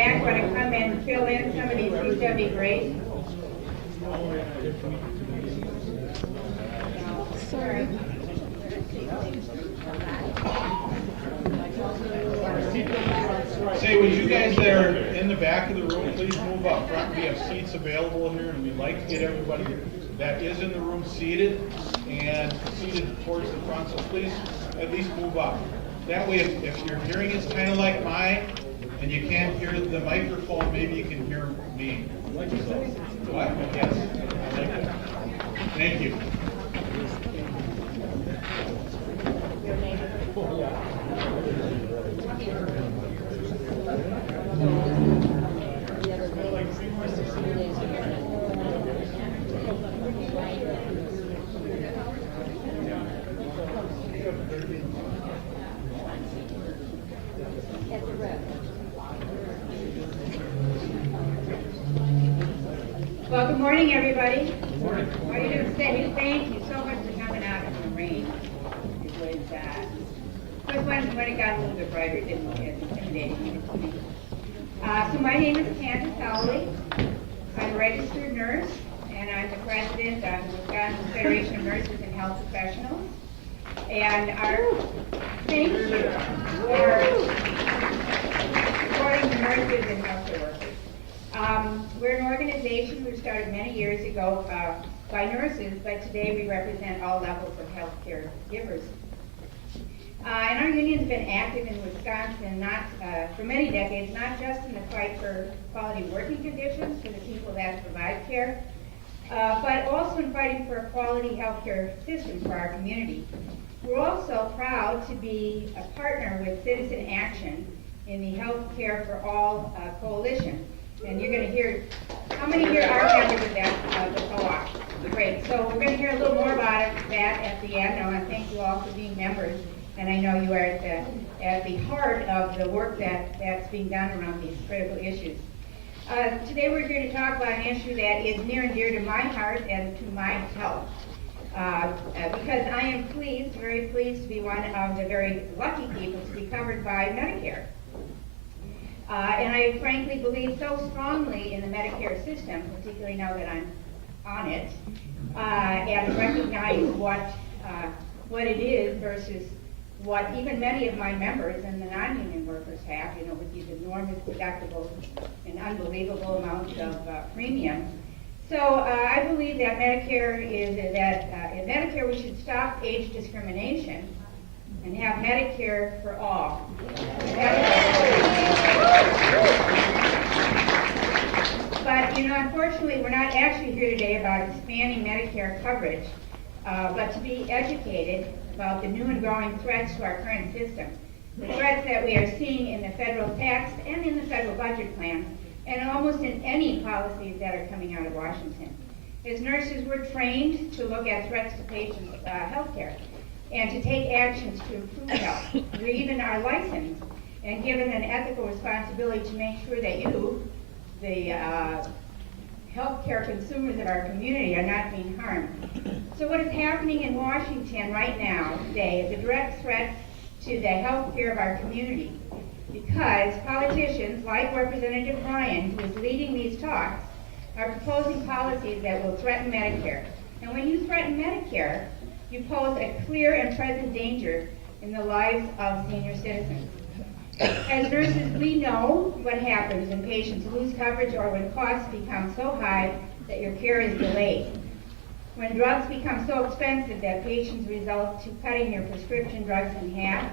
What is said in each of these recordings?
back want to come and fill in some of these seats, that'd be great. Sorry. Say, would you guys that are in the back of the room please move up front? We have seats available here, and we'd like to get everybody that is in the room seated and seated towards the front, so please at least move up. That way, if your hearing is kind of like mine, and you can't hear the microphone, maybe you can hear me. So, yes, I like that. Thank you. Well, good morning, everybody. Good morning. How are you doing today? Thank you so much for coming out in the rain. It was when it got a little bit brighter, it didn't look as intimidating to me. So my name is Candace Howley. I'm a registered nurse, and I'm the president of the Wisconsin Federation of Nurses and Health Professionals. And thank you for supporting the nurses and healthcare workers. We're an organization we started many years ago by nurses, but today we represent all levels of healthcare givers. And our union's been active in Wisconsin for many decades, not just in the fight for quality working conditions for the people that provide care, but also in fighting for a quality healthcare system for our community. We're also proud to be a partner with Citizen Action in the Healthcare for All Coalition. And you're going to hear, how many here are members of that, the co-op? Great, so we're going to hear a little more about that at the end. I want to thank you all for being members, and I know you are at the heart of the work that's being done around these critical issues. Today we're here to talk about an issue that is near and dear to my heart and to my health. Because I am very pleased to be one of the very lucky people to be covered by Medicare. And I frankly believe so strongly in the Medicare system, particularly now that I'm on it, and recognize what it is versus what even many of my members and the non-union workers have, with these enormous deductibles and unbelievable amounts of premium. So I believe that in Medicare we should stop age discrimination and have Medicare for all. But, unfortunately, we're not actually here today about expanding Medicare coverage, but to be educated about the new and growing threats to our current system, the threats that we are seeing in the federal tax and in the federal budget plan, and almost in any policies that are coming out of Washington. As nurses, we're trained to look at threats to patients' health care and to take actions to improve health. We even are licensed and given an ethical responsibility to make sure that you, the healthcare consumers of our community, are not being harmed. So what is happening in Washington right now, today, is a direct threat to the health care of our community, because politicians like Representative Ryan, who is leading these talks, are proposing policies that will threaten Medicare. And when you threaten Medicare, you pose a clear and present danger in the lives of senior citizens. As nurses, we know what happens when patients lose coverage or when costs become so high that your care is delayed. When drugs become so expensive that patients result to cutting your prescription drugs in half,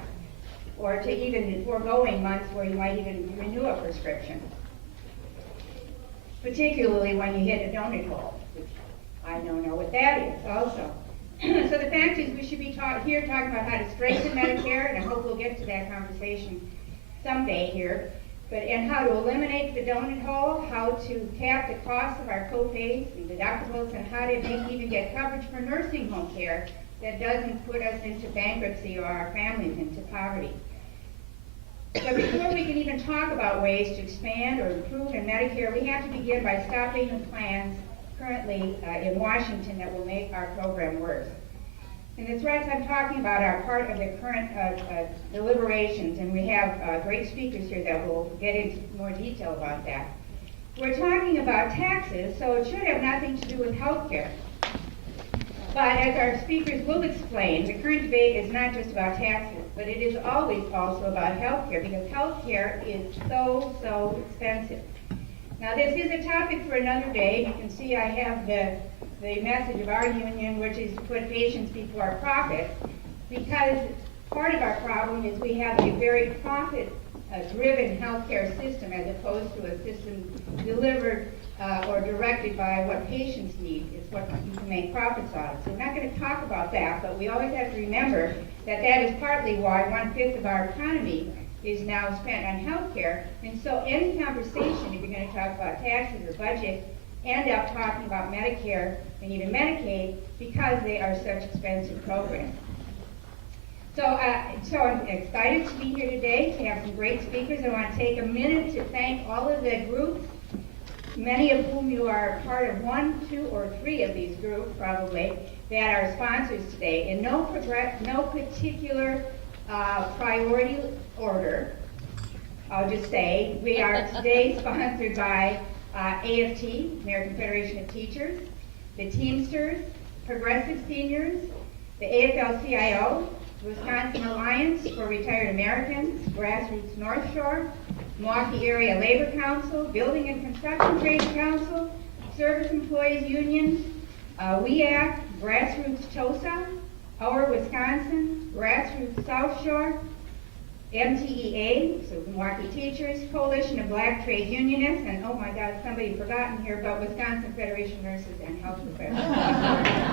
or to even foregoing months where you might even renew a prescription. Particularly when you hit a donut hole, which I don't know what that is also. So the fact is we should be here talking about how to strengthen Medicare, and I hope we'll get to that conversation someday here, and how to eliminate the donut hole, how to cap the cost of our co-pays and deductibles, and how to even get coverage for nursing home care that doesn't put us into bankruptcy or our families into poverty. But before we can even talk about ways to expand or improve in Medicare, we have to begin by stopping the plans currently in Washington that will make our program worse. And the threats I'm talking about are part of the current deliberations, and we have great speakers here that will get into more detail about that. We're talking about taxes, so it should have nothing to do with health care. But as our speakers will explain, the current debate is not just about taxes, but it is always also about health care, because health care is so expensive. Now, this is a topic for another day. You can see I have the message of our union, which is to put patients before profits, because part of our problem is we have a very profit-driven healthcare system as opposed to a system delivered or directed by what patients need. It's what you can make profits out of. So we're not going to talk about that, but we always have to remember that that is partly why 1/5 of our economy is now spent on healthcare. And so any conversation, if you're going to talk about taxes or budget, end up talking about Medicare and even Medicaid because they are such expensive programs. So I'm excited to be here today to have some great speakers. I want to take a minute to thank all of the groups, many of whom you are part of 1, 2, or 3 of these groups probably, that are sponsors today. In no particular priority order, I'll just say, we are today sponsored by AFT, American Federation of Teachers, the Teamsters, Progressive Seniors, the AFL-CIO, Wisconsin Alliance for Retired Americans, Grassroots North Shore, Milwaukee Area Labor Council, Building and Construction Trades Council, Service Employees Union, WEAC, Grassroots TOSA, Our Wisconsin, Grassroots South Shore, MTEA, so Milwaukee Teachers, Coalition of Black Trade Unionists, and oh my God, somebody forgotten here, but Wisconsin Federation of Nurses and Health Professionals.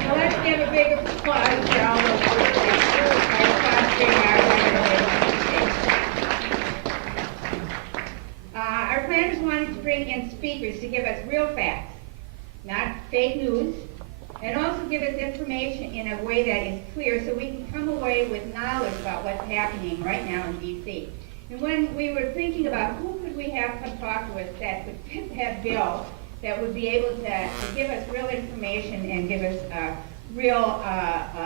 So let's give a big applause to all those groups that are sponsoring our Our planners wanted to bring in speakers to give us real facts, not fake news, and also give us information in a way that is clear so we can come away with knowledge about what's happening right now in D.C. And when we were thinking about who could we have come talk to us that could fit that bill, that would be able to give us real information and give us real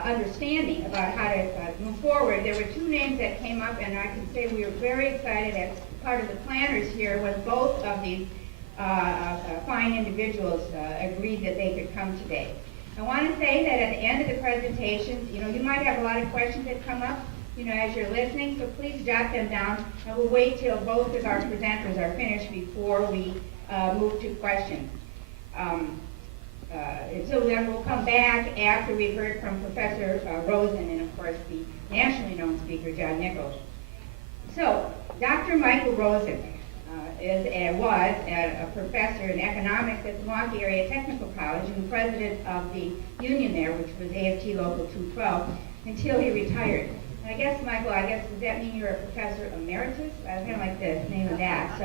understanding about how to move forward, there were 2 names that came up, and I can say we were very excited as part of the planners here when both of these fine individuals agreed that they could come today. I want to say that at the end of the presentations, you might have a lot of questions that come up, as you're listening, so please jot them down, and we'll wait till both of our presenters are finished before we move to questions. So then we'll come back after we've heard from Professor Rosen and, of course, the nationally known speaker, John Nichols. So, Dr. Michael Rosen was a professor in economics at the Milwaukee Area Technical College and president of the union there, which was AFT Local 212, until he retired. And I guess, Michael, does that mean you're a professor emeritus? I kind of like the name of that.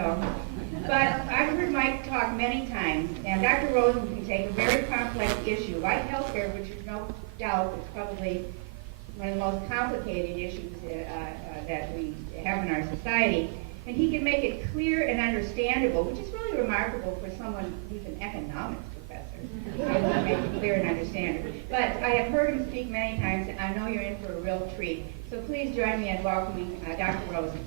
But I've heard Mike talk many times, and Dr. Rosen can take a very complex issue like healthcare, which is no doubt is probably one of the most complicated issues that we have in our society. And he can make it clear and understandable, which is really remarkable for someone who's an economics professor. He can make it clear and understandable. But I have heard him speak many times, and I know you're in for a real treat. So please join me in welcoming Dr. Rosen.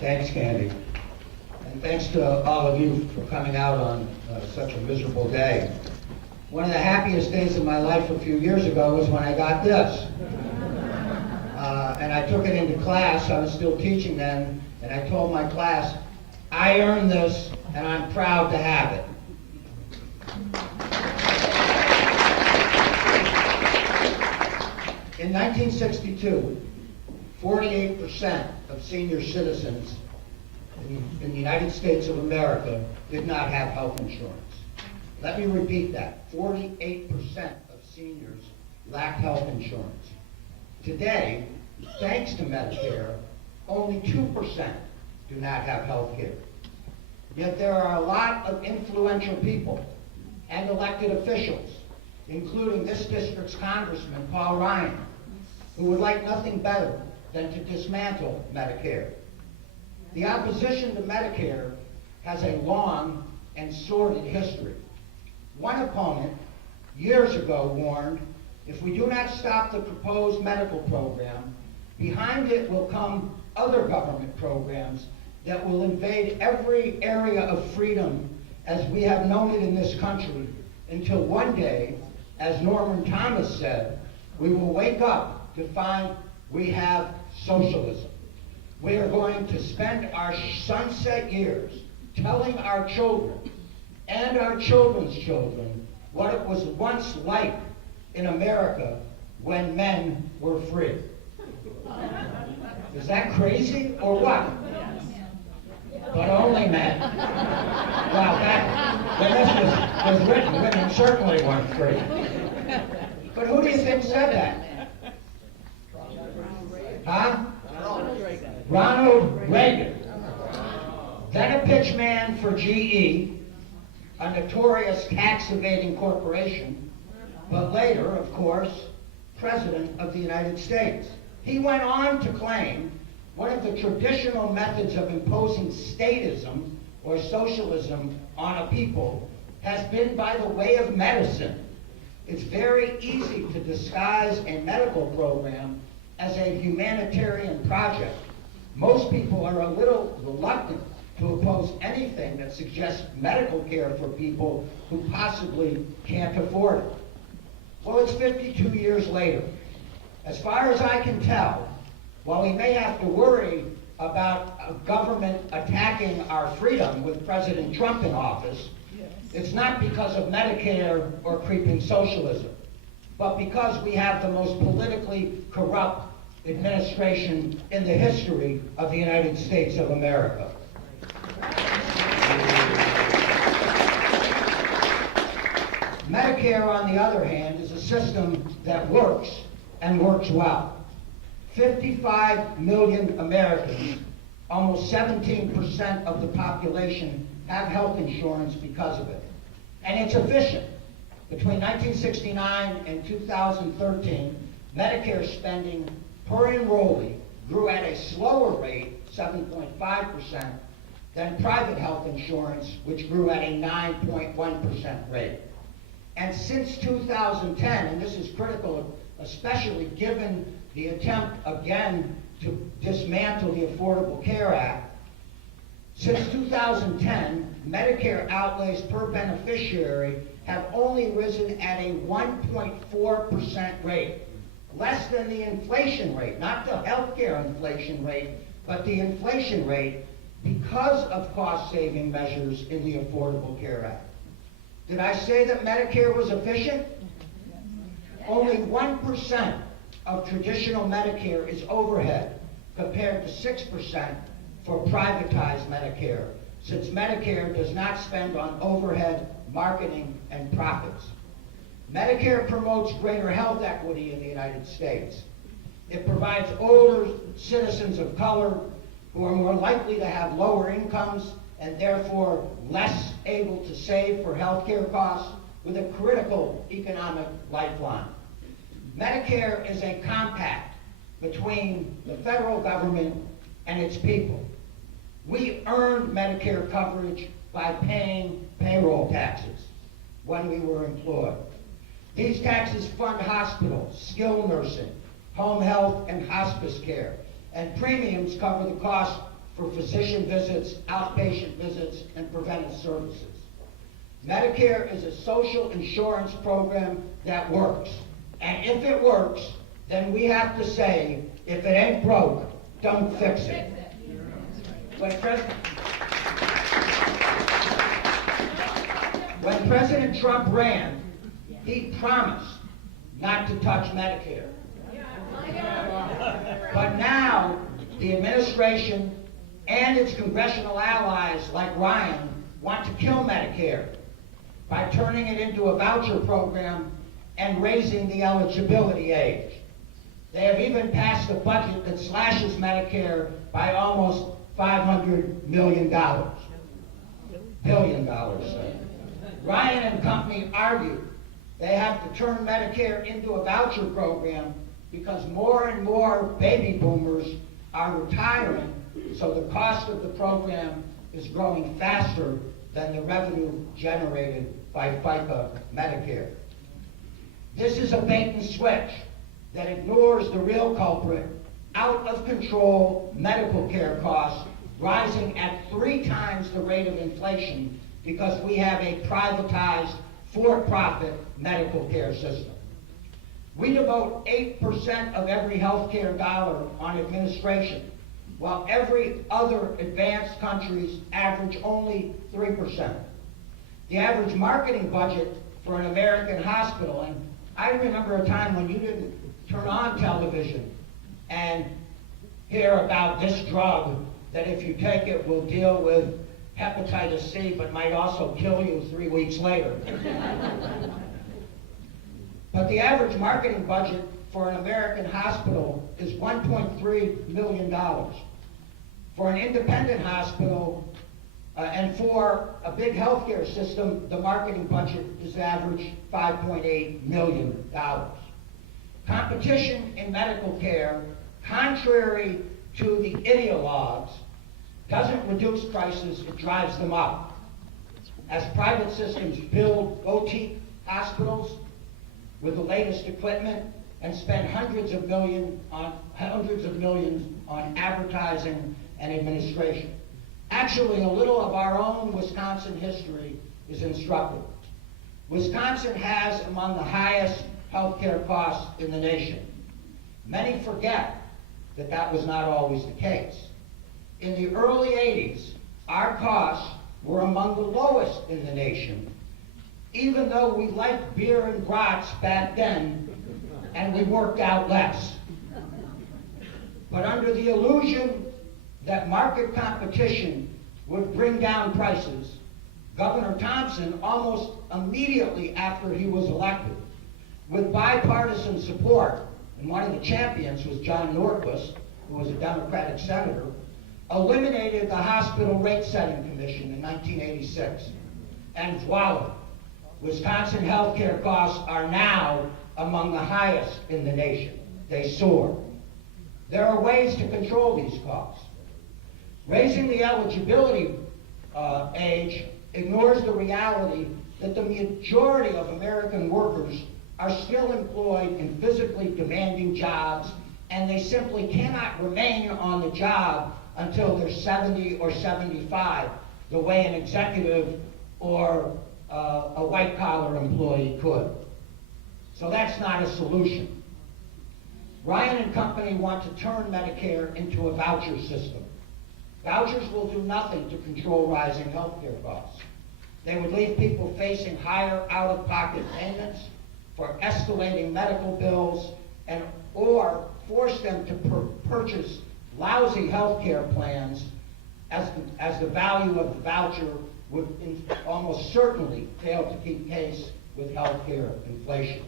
Thanks, Candy. And thanks to all of you for coming out on such a miserable day. One of the happiest days of my life a few years ago was when I got this. And I took it into class. I was still teaching then, and I told my class, I earned this, and I'm proud to have it. In 1962, 48% of senior citizens in the United States of America did not have health insurance. Let me repeat that. 48% of seniors lack health insurance. Today, thanks to Medicare, only 2% do not have health care. Yet there are a lot of influential people and elected officials, including this district's Congressman, Paul Ryan, who would like nothing better than to dismantle Medicare. The opposition to Medicare has a long and sordid history. One opponent years ago warned, if we do not stop the proposed medical program, behind it will come other government programs that will invade every area of freedom as we have known it in this country, until one day, as Norman Thomas said, we will wake up to find we have socialism. We are going to spend our sunset years telling our children and our children's children what it was once like in America when men were free. Is that crazy or what? But only men. Well, when this was written, women certainly weren't free. But who do you think said that? Huh? Ronald Reagan. Then a pitchman for GE, a notorious tax-evading corporation, but later, of course, President of the United States. He went on to claim one of the traditional methods of imposing statism or socialism on a people has been by the way of medicine. It's very easy to disguise a medical program as a humanitarian project. Most people are a little reluctant to oppose anything that suggests medical care for people who possibly can't afford it. Well, it's 52 years later. As far as I can tell, while we may have to worry about a government attacking our freedom with President Trump in office, it's not because of Medicare or creeping socialism, but because we have the most politically corrupt administration in the history of the United States of America. Medicare, on the other hand, is a system that works and works well. 55 million Americans, almost 17% of the population, have health insurance because of it. And it's efficient. Between 1969 and 2013, Medicare spending per enrollee grew at a slower rate, 7.5%, than private health insurance, which grew at a 9.1% rate. And since 2010, and this is critical, especially given the attempt again to dismantle the Affordable Care Act, since 2010, Medicare outlays per beneficiary have only risen at a 1.4% rate, less than the inflation rate, not the healthcare inflation rate, but the inflation rate, because of cost-saving measures in the Affordable Care Act. Did I say that Medicare was efficient? Only 1% of traditional Medicare is overhead, compared to 6% for privatized Medicare, since Medicare does not spend on overhead, marketing, and profits. Medicare promotes greater health equity in the United States. It provides older citizens of color who are more likely to have lower incomes and therefore less able to save for health care costs with a critical economic lifeline. Medicare is a compact between the federal government and its people. We earned Medicare coverage by paying payroll taxes when we were employed. These taxes fund hospitals, skilled nursing, home health, and hospice care, and premiums cover the cost for physician visits, outpatient visits, and preventive services. Medicare is a social insurance program that works. And if it works, then we have to say, if it ain't broke, don't fix it. When President Trump ran, he promised not to touch Medicare. But now, the administration and its congressional allies like Ryan want to kill Medicare by turning it into a voucher program and raising the eligibility age. They have even passed a budget that slashes Medicare by almost $500 million. Billion dollars. Ryan and company argue they have to turn Medicare into a voucher program because more and more baby boomers are retiring, so the cost of the program is growing faster than the revenue generated by FICA Medicare. This is a bait and switch that ignores the real culprit: out of control medical care costs rising at 3 times the rate of inflation because we have a privatized, for-profit medical care system. We devote 8% of every healthcare dollar on administration, while every other advanced countries average only 3%. The average marketing budget for an American hospital, and I remember a time when you didn't turn on television and hear about this drug that if you take it will deal with hepatitis C but might also kill you 3 weeks later. But the average marketing budget for an American hospital is $1.3 million. For an independent hospital and for a big healthcare system, the marketing budget is average $5.8 million. Competition in medical care, contrary to the ideologues, doesn't reduce prices, it drives them up. As private systems build boutique hospitals with the latest equipment and spend hundreds of millions on advertising and administration. Actually, a little of our own Wisconsin history is instructive. Wisconsin has among the highest healthcare costs in the nation. Many forget that that was not always the case. In the early 80s, our costs were among the lowest in the nation, even though we liked beer and brats back then, and we worked out less. But under the illusion that market competition would bring down prices, Governor Thompson, almost immediately after he was elected, with bipartisan support, and one of the champions was John Norquist, who was a Democratic senator, eliminated the Hospital Rate Setting Commission in 1986. And voila, Wisconsin healthcare costs are now among the highest in the nation. They soar. There are ways to control these costs. Raising the eligibility age ignores the reality that the majority of American workers are still employed in physically demanding jobs, and they simply cannot remain on the job until they're 70 or 75, the way an executive or a white-collar employee could. So that's not a solution. Ryan and company want to turn Medicare into a voucher system. Vouchers will do nothing to control rising healthcare costs. They would leave people facing higher out-of-pocket payments for escalating medical bills or force them to purchase lousy health care plans as the value of the voucher would almost certainly fail to keep pace with health care inflation.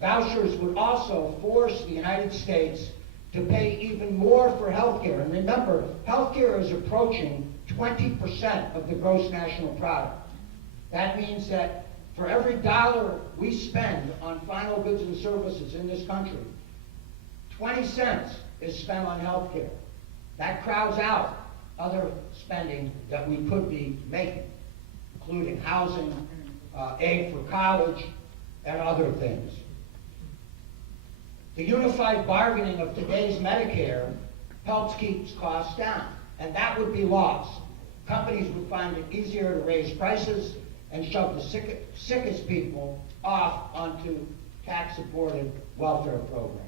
Vouchers would also force the United States to pay even more for health care. And remember, health care is approaching 20% of the gross national product. That means that for every dollar we spend on final goods and services in this country, 20 cents is spent on health care. That crowds out other spending that we could be making, including housing, aid for college, and other things. The unified bargaining of today's Medicare helps keep costs down, and that would be lost. Companies would find it easier to raise prices and shove the sickest people off onto tax-supported welfare programs.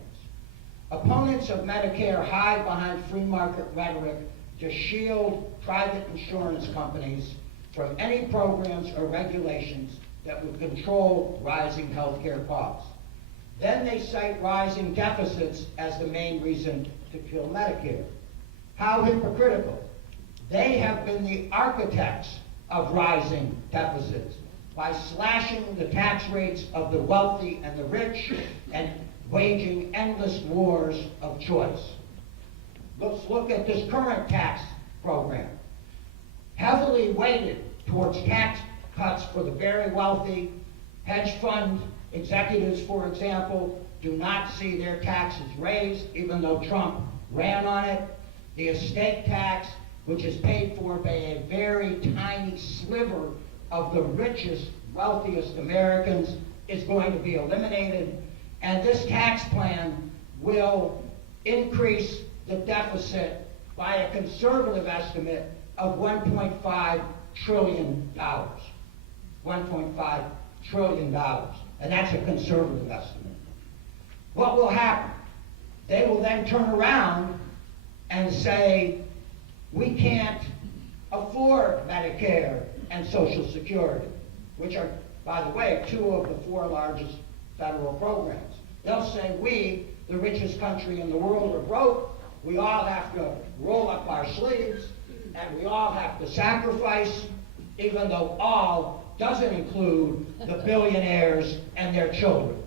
Opponents of Medicare hide behind free market rhetoric to shield private insurance companies from any programs or regulations that would control rising health care costs. Then they cite rising deficits as the main reason to kill Medicare. How hypocritical. They have been the architects of rising deficits by slashing the tax rates of the wealthy and the rich and waging endless wars of choice. Let's look at this current tax program. Heavily weighted towards tax cuts for the very wealthy. Hedge fund executives, for example, do not see their taxes raised, even though Trump ran on it. The estate tax which is paid for by a very tiny sliver of the richest, wealthiest Americans, is going to be eliminated. And this tax plan will increase the deficit by a conservative estimate of $1.5 trillion. $1.5 trillion. And that's a conservative estimate. What will happen? They will then turn around and say, we can't afford Medicare and Social Security, which are, by the way, two of the four largest federal programs. They'll say, we, the richest country in the world, are broke. We all have to roll up our sleeves, and we all have to sacrifice, even though all doesn't include the billionaires and their children.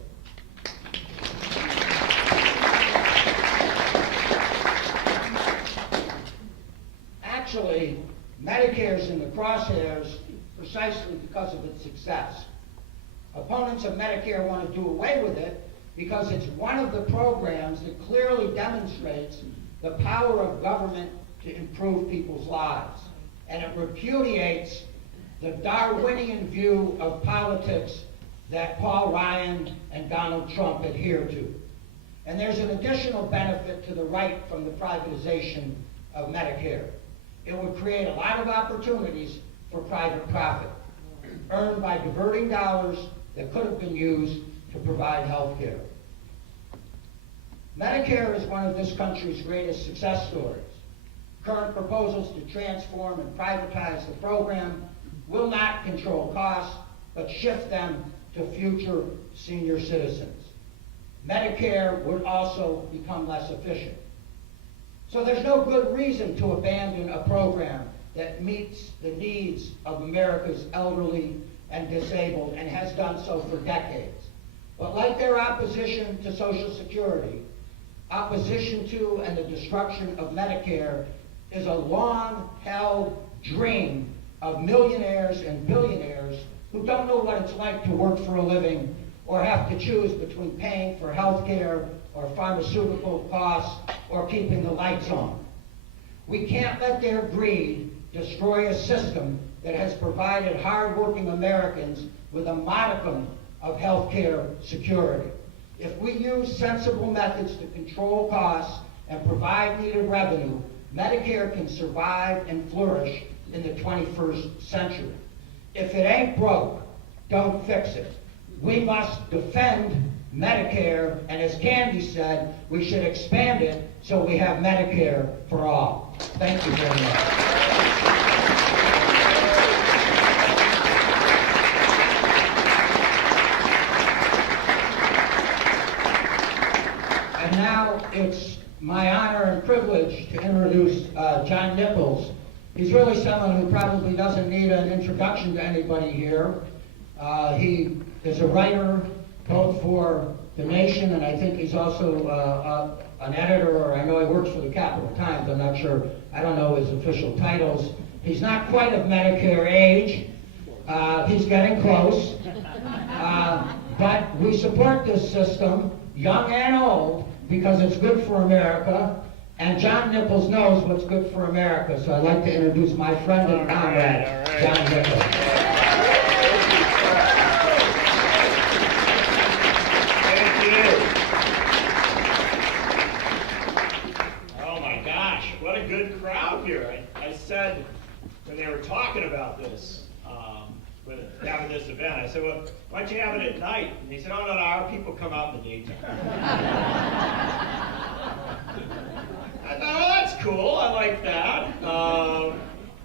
Actually, Medicare's in the crosshairs precisely because of its success. Opponents of Medicare want to do away with it because it's one of the programs that clearly demonstrates the power of government to improve people's lives. And it repudiates the Darwinian view of politics that Paul Ryan and Donald Trump adhere to. And there's an additional benefit to the right from the privatization of Medicare. It would create a lot of opportunities for private profit, earned by diverting dollars that could have been used to provide health care. Medicare is one of this country's greatest success stories. Current proposals to transform and privatize the program will not control costs, but shift them to future senior citizens. Medicare would also become less efficient. So there's no good reason to abandon a program that meets the needs of America's elderly and disabled and has done so for decades. But like their opposition to Social Security, opposition to and the destruction of Medicare is a long-held dream of millionaires and billionaires who don't know what it's like to work for a living or have to choose between paying for health care or pharmaceutical costs or keeping the lights on. We can't let their greed destroy a system that has provided hardworking Americans with a modicum of health care security. If we use sensible methods to control costs and provide needed revenue, Medicare can survive and flourish in the 21st century. If it ain't broke, don't fix it. We must defend Medicare, and as Candy said, we should expand it so we have Medicare for all. Thank you very much. And now it's my honor and privilege to introduce John Nichols. He's really someone who probably doesn't need an introduction to anybody here. He is a writer both for The Nation, and I think he's also an editor, or I know he works for the Capital Times. I'm not sure. I don't know his official titles. He's not quite of Medicare age. He's getting close. But we support this system, young and old, because it's good for America. And John Nichols knows what's good for America. So I'd like to introduce my friend and comrade, John Nichols. Good crowd here. I said when they were talking about this, with having this event, I said, well, why don't you have it at night? And they said, oh, no, our people come out in the daytime. I thought, well, that's cool. I like that.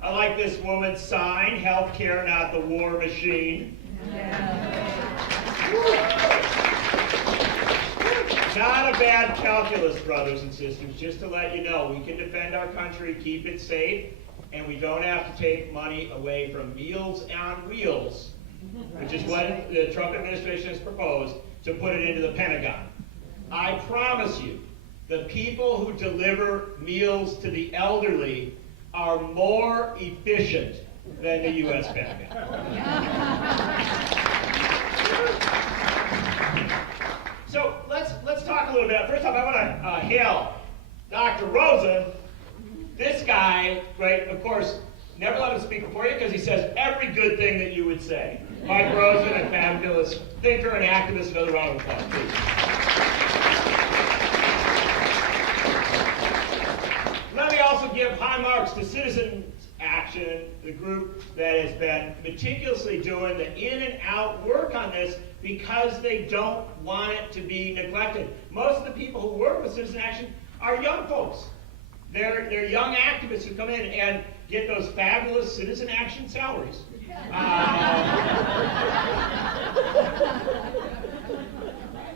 I like this woman's sign, healthcare, not the war machine. Not a bad calculus, brothers and sisters, just to let you know. We can defend our country, keep it safe, and we don't have to take money away from Meals on Wheels, which is what the Trump administration has proposed, to put it into the Pentagon. I promise you, the people who deliver meals to the elderly are more efficient than the U.S. Pentagon. So let's talk a little bit. First off, I want to hail Dr. Rosen. This guy right, of course, never let him speak before you because he says every good thing that you would say. Mike Rosen, a fabulous thinker and activist. Another round of applause, please. Let me also give high marks to Citizens Action, the group that has been meticulously doing the in and out work on this because they don't want it to be neglected. Most of the people who work with Citizen Action are young folks. They're young activists who come in and get those fabulous Citizen Action salaries.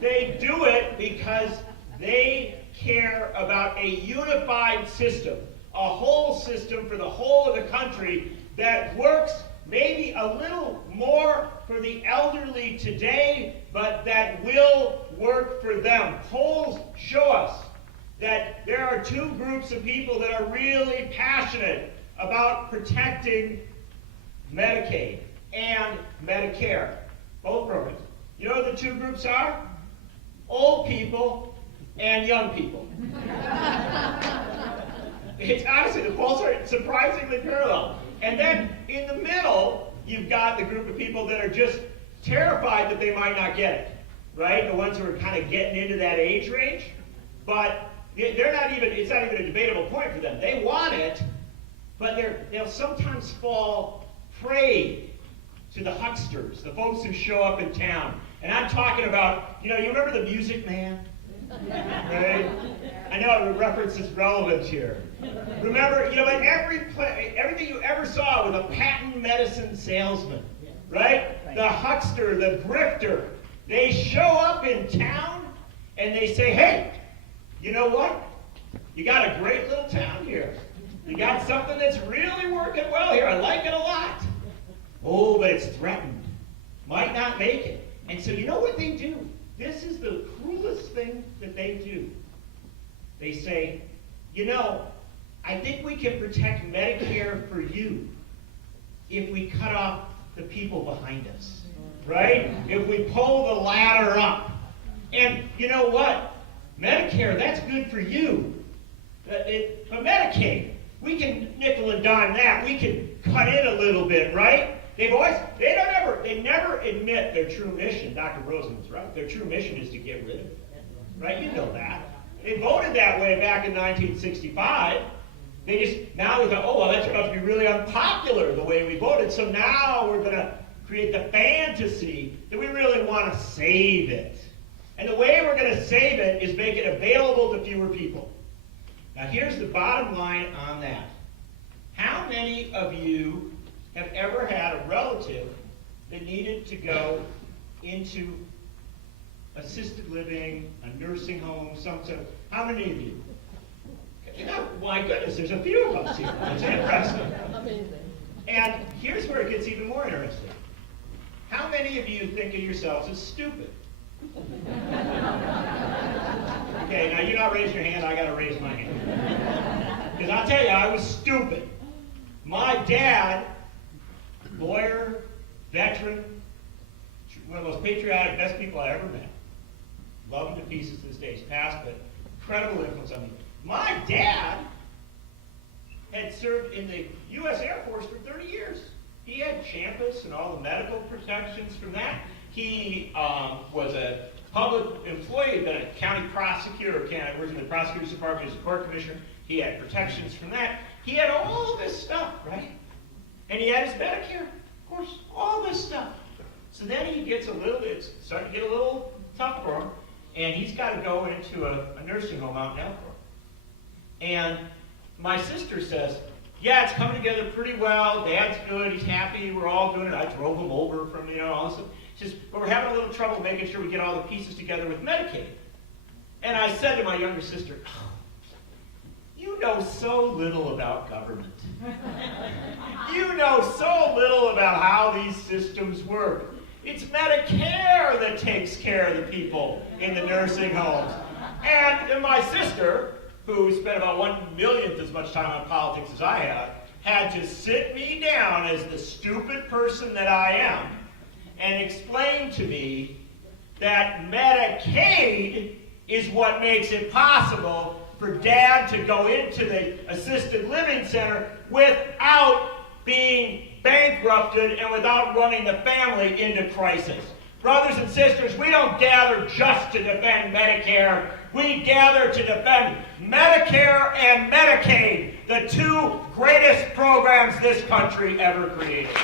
They do it because they care about a unified system, a whole system for the whole of the country that works maybe a little more for the elderly today, but that will work for them. Polls show us that there are two groups of people that are really passionate about protecting Medicaid and Medicare, both programs. You know what the two groups are? Old people and young people. It's honestly, the polls are surprisingly parallel. And then in the middle, you've got the group of people that are just terrified that they might not get it, right? The ones who are kind of getting into that age range. But they're not even, it's not even a debatable point for them. They want it, but they'll sometimes fall prey to the hucksters, the folks who show up in town. And I'm talking about, you remember the Music Man? Right? I know the reference is relevant here. Remember, everything you ever saw with a patent medicine salesman, right? The huckster, the grifter, they show up in town and they say, hey, you know what? You got a great little town here. You got something that's really working well here. I like it a lot. Oh, but it's threatened. Might not make it. And so you know what they do? This is the cruelest thing that they do. They say, I think we can protect Medicare for you if we cut off the people behind us, right? If we pull the ladder up. And you know what? Medicare, that's good for you. But Medicaid, we can nickel and dime that. We can cut in a little bit, right? They never admit their true mission. Dr. Rosen was right. Their true mission is to get rid of it, right? You know that. They voted that way back in 1965. Now we thought, oh, well, that's about to be really unpopular the way we voted. So now we're going to create the fantasy that we really want to save it. And the way we're going to save it is make it available to fewer people. Now here's the bottom line on that. How many of you have ever had a relative that needed to go into assisted living, a nursing home, how many of you? My goodness, there's a few of us here. It's impressive. Amazing. And here's where it gets even more interesting. How many of you think of yourselves as stupid? Okay, now you're not raising your hand, I gotta raise my hand. Because I'll tell you, I was stupid. My dad, lawyer, veteran, one of the most patriotic, best people I ever met. Love him to pieces to this day. He's passed, but incredible influence on me. My dad had served in the U.S. Air Force for 30 years. He had Champus and all the medical protections from that. He was a public employee, been a county prosecutor, worked in the prosecutor's department as a court commissioner. He had protections from that. He had all of this stuff, right? And he had his Medicare, of course, all this stuff. So then he gets it's starting to get a little tough for him, and he's got to go into a nursing home out in Elkhorn. And my sister says, yeah, it's coming together pretty well. Dad's good. He's happy. We're all doing it. I drove him over from, all this stuff. She says, but we're having a little trouble making sure we get all the pieces together with Medicaid. And I said to my younger sister, oh, you know so little about government. You know so little about how these systems work. It's Medicare that takes care of the people in the nursing homes. And my sister, who spent about 1/1,000,000th as much time on politics as I had to sit me down as the stupid person that I am and explain to me that Medicaid is what makes it possible for dad to go into the assisted living center without being bankrupted and without running the family into crisis. Brothers and sisters, we don't gather just to defend Medicare. We gather to defend Medicare and Medicaid, the two greatest programs this country ever created.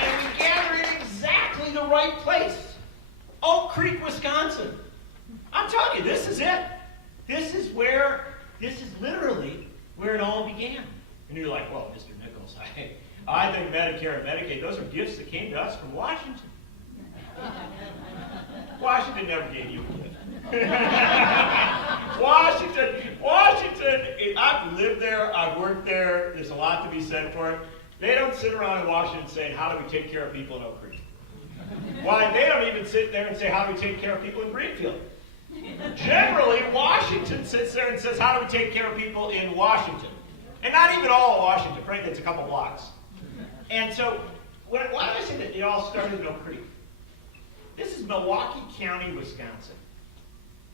And we gather in exactly the right place. Oak Creek, Wisconsin. I'm telling you, this is it. This is literally where it all began. And you're like, well, Mr. Nichols, I think Medicare and Medicaid, those are gifts that came to us from Washington. Washington never gave you a gift. Washington, I've lived there, I've worked there, there's a lot to be said for it. They don't sit around in Washington saying, how do we take care of people in Oak Creek? Why, they don't even sit there and say, how do we take care of people in Greenfield? Generally, Washington sits there and says, how do we take care of people in Washington? And not even all of Washington, frankly, it's a couple blocks. And so, why do I say that it all started in Oak Creek? This is Milwaukee County, Wisconsin.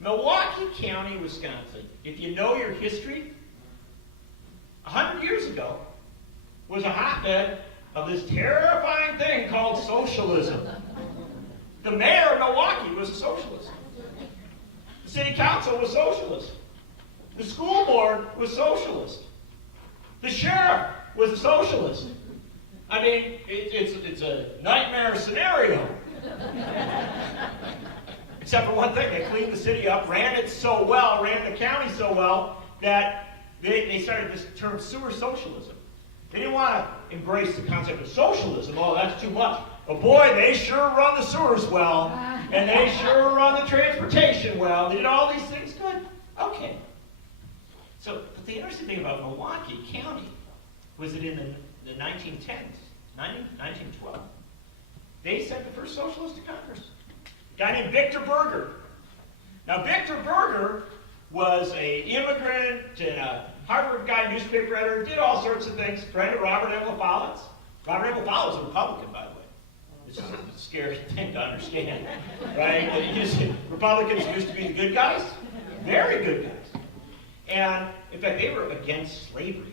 Milwaukee County, Wisconsin, if you know your history, 100 years ago, was a hotbed of this terrifying thing called socialism. The mayor of Milwaukee was a socialist. The city council was socialist. The school board was socialist. The sheriff was a socialist. I mean, it's a nightmare scenario. Except for one thing, they cleaned the city up, ran it so well, ran the county so well, that they started this term sewer socialism. They didn't want to embrace the concept of socialism. Oh, that's too much. But boy, they sure run the sewers well, and they sure run the transportation well. They did all these things good. Okay. So, but the interesting thing about Milwaukee County was that in the 1910s, 1912, they sent the first socialist to Congress. A guy named Victor Berger. Now, Victor Berger was an immigrant and a Harvard guy, newspaper editor, did all sorts of things. Friend of Robert M. LaFollette. Robert M. LaFollette was a Republican, by the way. It's just a scary thing to understand, right? Republicans used to be the good guys, very good guys. And, in fact, they were against slavery.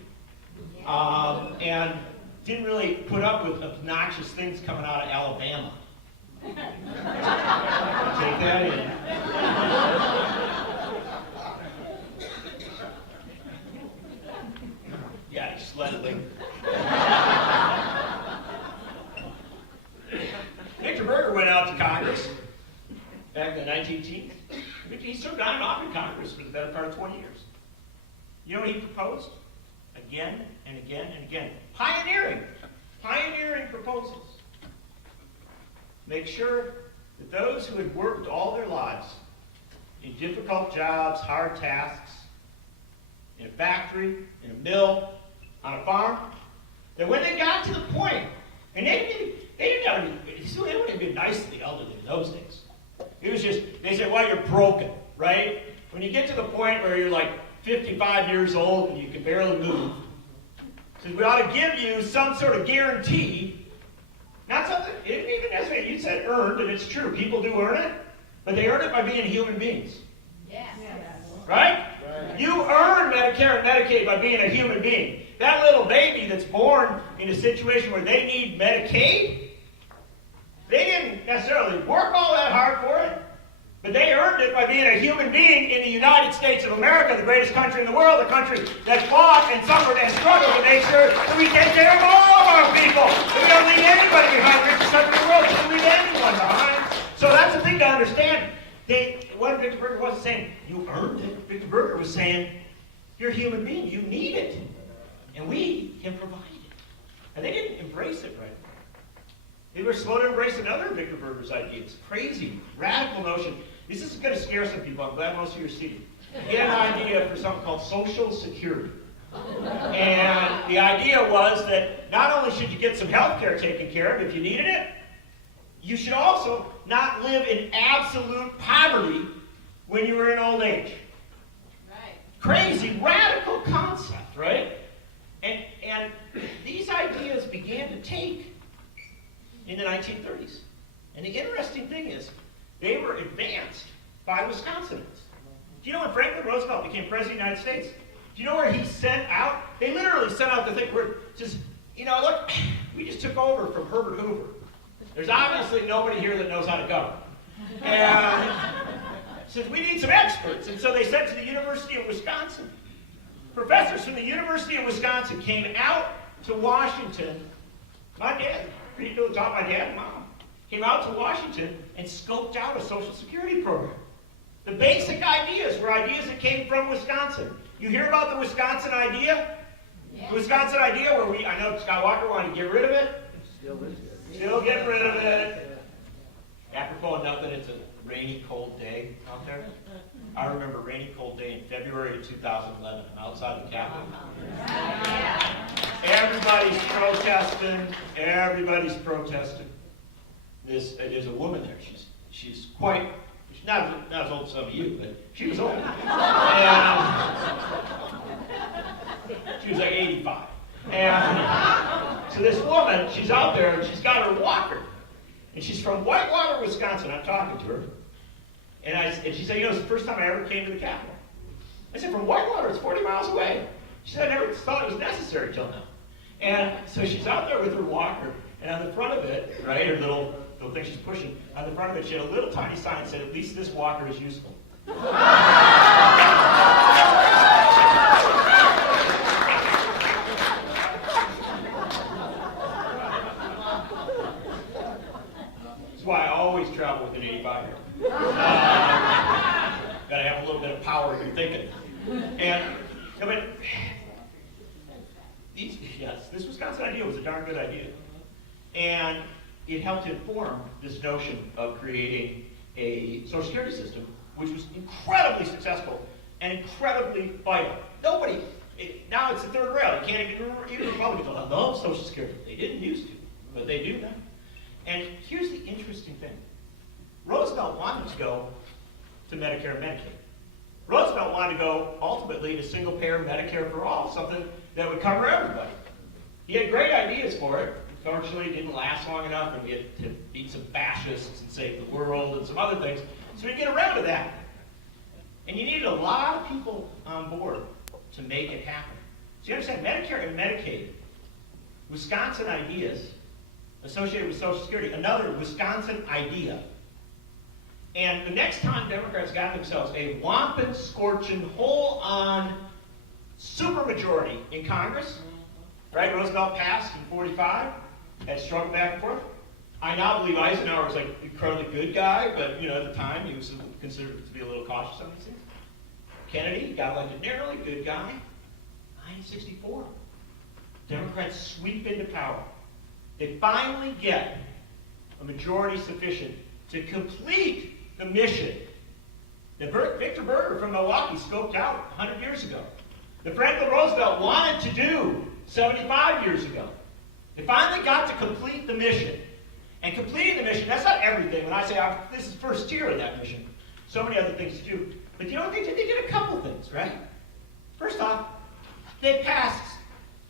And didn't really put up with obnoxious things coming out of Alabama. Take that in. Yeah, he's slightly. Victor Berger went out to Congress back in the 1910s. He served on and off in Congress for the better part of 20 years. You know what he proposed? Again and again and again. Pioneering proposals. Make sure that those who had worked all their lives in difficult jobs, hard tasks, in a factory, in a mill, on a farm, that when they got to the point, and they wouldn't have been nice to the elderly in those days. It was just, they said, well, you're broken, right? When you get to the point where you're like 55 years old and you can barely move, so we ought to give you some sort of guarantee, not something, it didn't even necessarily, you said earned, and it's true, people do earn it, but they earn it by being human beings. Yes. Right? You earn Medicare and Medicaid by being a human being. That little baby that's born in a situation where they need Medicaid, they didn't necessarily work all that hard for it, but they earned it by being a human being in the United States of America, the greatest country in the world, the country that fought and suffered and struggled to make sure that we take care of all of our people. That we don't leave anybody behind. The richest country in the world doesn't leave anyone behind. So that's the thing to understand. What Victor Berger wasn't saying, you earned it. Victor Berger was saying, you're a human being. You need it. And we can provide it. And they didn't embrace it right away. They were slow to embrace another Victor Berger's idea. It's crazy, radical notion. This is going to scare some people. I'm glad most of you are seated. He had an idea for something called Social Security. And the idea was that not only should you get some health care taken care of if you needed it, you should also not live in absolute poverty when you were in old age. Right. Crazy, radical concept, right? And these ideas began to take in the 1930s And the interesting thing is, they were advanced by Wisconsinites. Do you know when Franklin Roosevelt became president of the United States? Do you know where he sent out? They literally sent out the thing where it says, you know, look, we just took over from Herbert Hoover. There's obviously nobody here that knows how to govern. And says, we need some experts. And so they sent to the University of Wisconsin. Professors from the University of Wisconsin came out to Washington. My dad, pretty good taught my dad and mom, came out to Washington and scoped out a Social Security program. The basic ideas were ideas that came from Wisconsin. You hear about the Wisconsin idea? Yeah. The Wisconsin idea where I know Scott Walker wanted to get rid of it. Still get rid of it. Apropos of nothing, it's a rainy, cold day out there. I remember a rainy, cold day in February of 2011. I'm outside the Capitol. Everybody's protesting. Everybody's protesting. There's a woman there. She's not as old as some of you, but she was old. And, she was like 85. And so this woman, she's out there and she's got her walker. And she's from Whitewater, Wisconsin. I'm talking to her. And she said, you know, it's the first time I ever came to the Capitol. I said, from Whitewater, it's 40 miles away. She said, I never thought it was necessary till now. And so she's out there with her walker, and on the front of it, right, her little thing she's pushing, on the front of it, she had a little tiny sign that said, at least this walker is useful. That's why I always travel with an 85-year-old. Gotta have a little bit of power if you're thinking. And, but this Wisconsin idea was a darn good idea. And it helped inform this notion of creating a Social Security system, which was incredibly successful and incredibly vital. Now it's the third rail. You can't even Republicans love Social Security. They didn't used to, but they do now. And here's the interesting thing. Roosevelt wanted to go to Medicare and Medicaid. Roosevelt wanted to go ultimately to single-payer Medicare for all, something that would cover everybody. He had great ideas for it. Unfortunately, it didn't last long enough, and we had to beat some fascists and save the world and some other things. So we get around to that. And you needed a lot of people on board to make it happen. So you understand, Medicare and Medicaid, Wisconsin ideas associated with Social Security, another Wisconsin idea. And the next time Democrats got themselves a whomping, scorching, hole-on supermajority in Congress, right? Roosevelt passed in 45, had struggled back and forth. I now believe Eisenhower was like an incredibly good guy, but at the time he was considered to be a little cautious on these things. Kennedy got elected narrowly, good guy. 1964, Democrats sweep into power. They finally get a majority sufficient to complete the mission that Victor Berger from Milwaukee scoped out 100 years ago, that Franklin Roosevelt wanted to do 75 years ago. They finally got to complete the mission. And completing the mission, that's not everything. When I say this is first tier of that mission, so many other things to do. But you know what they did? They did a couple things, right? First off, they passed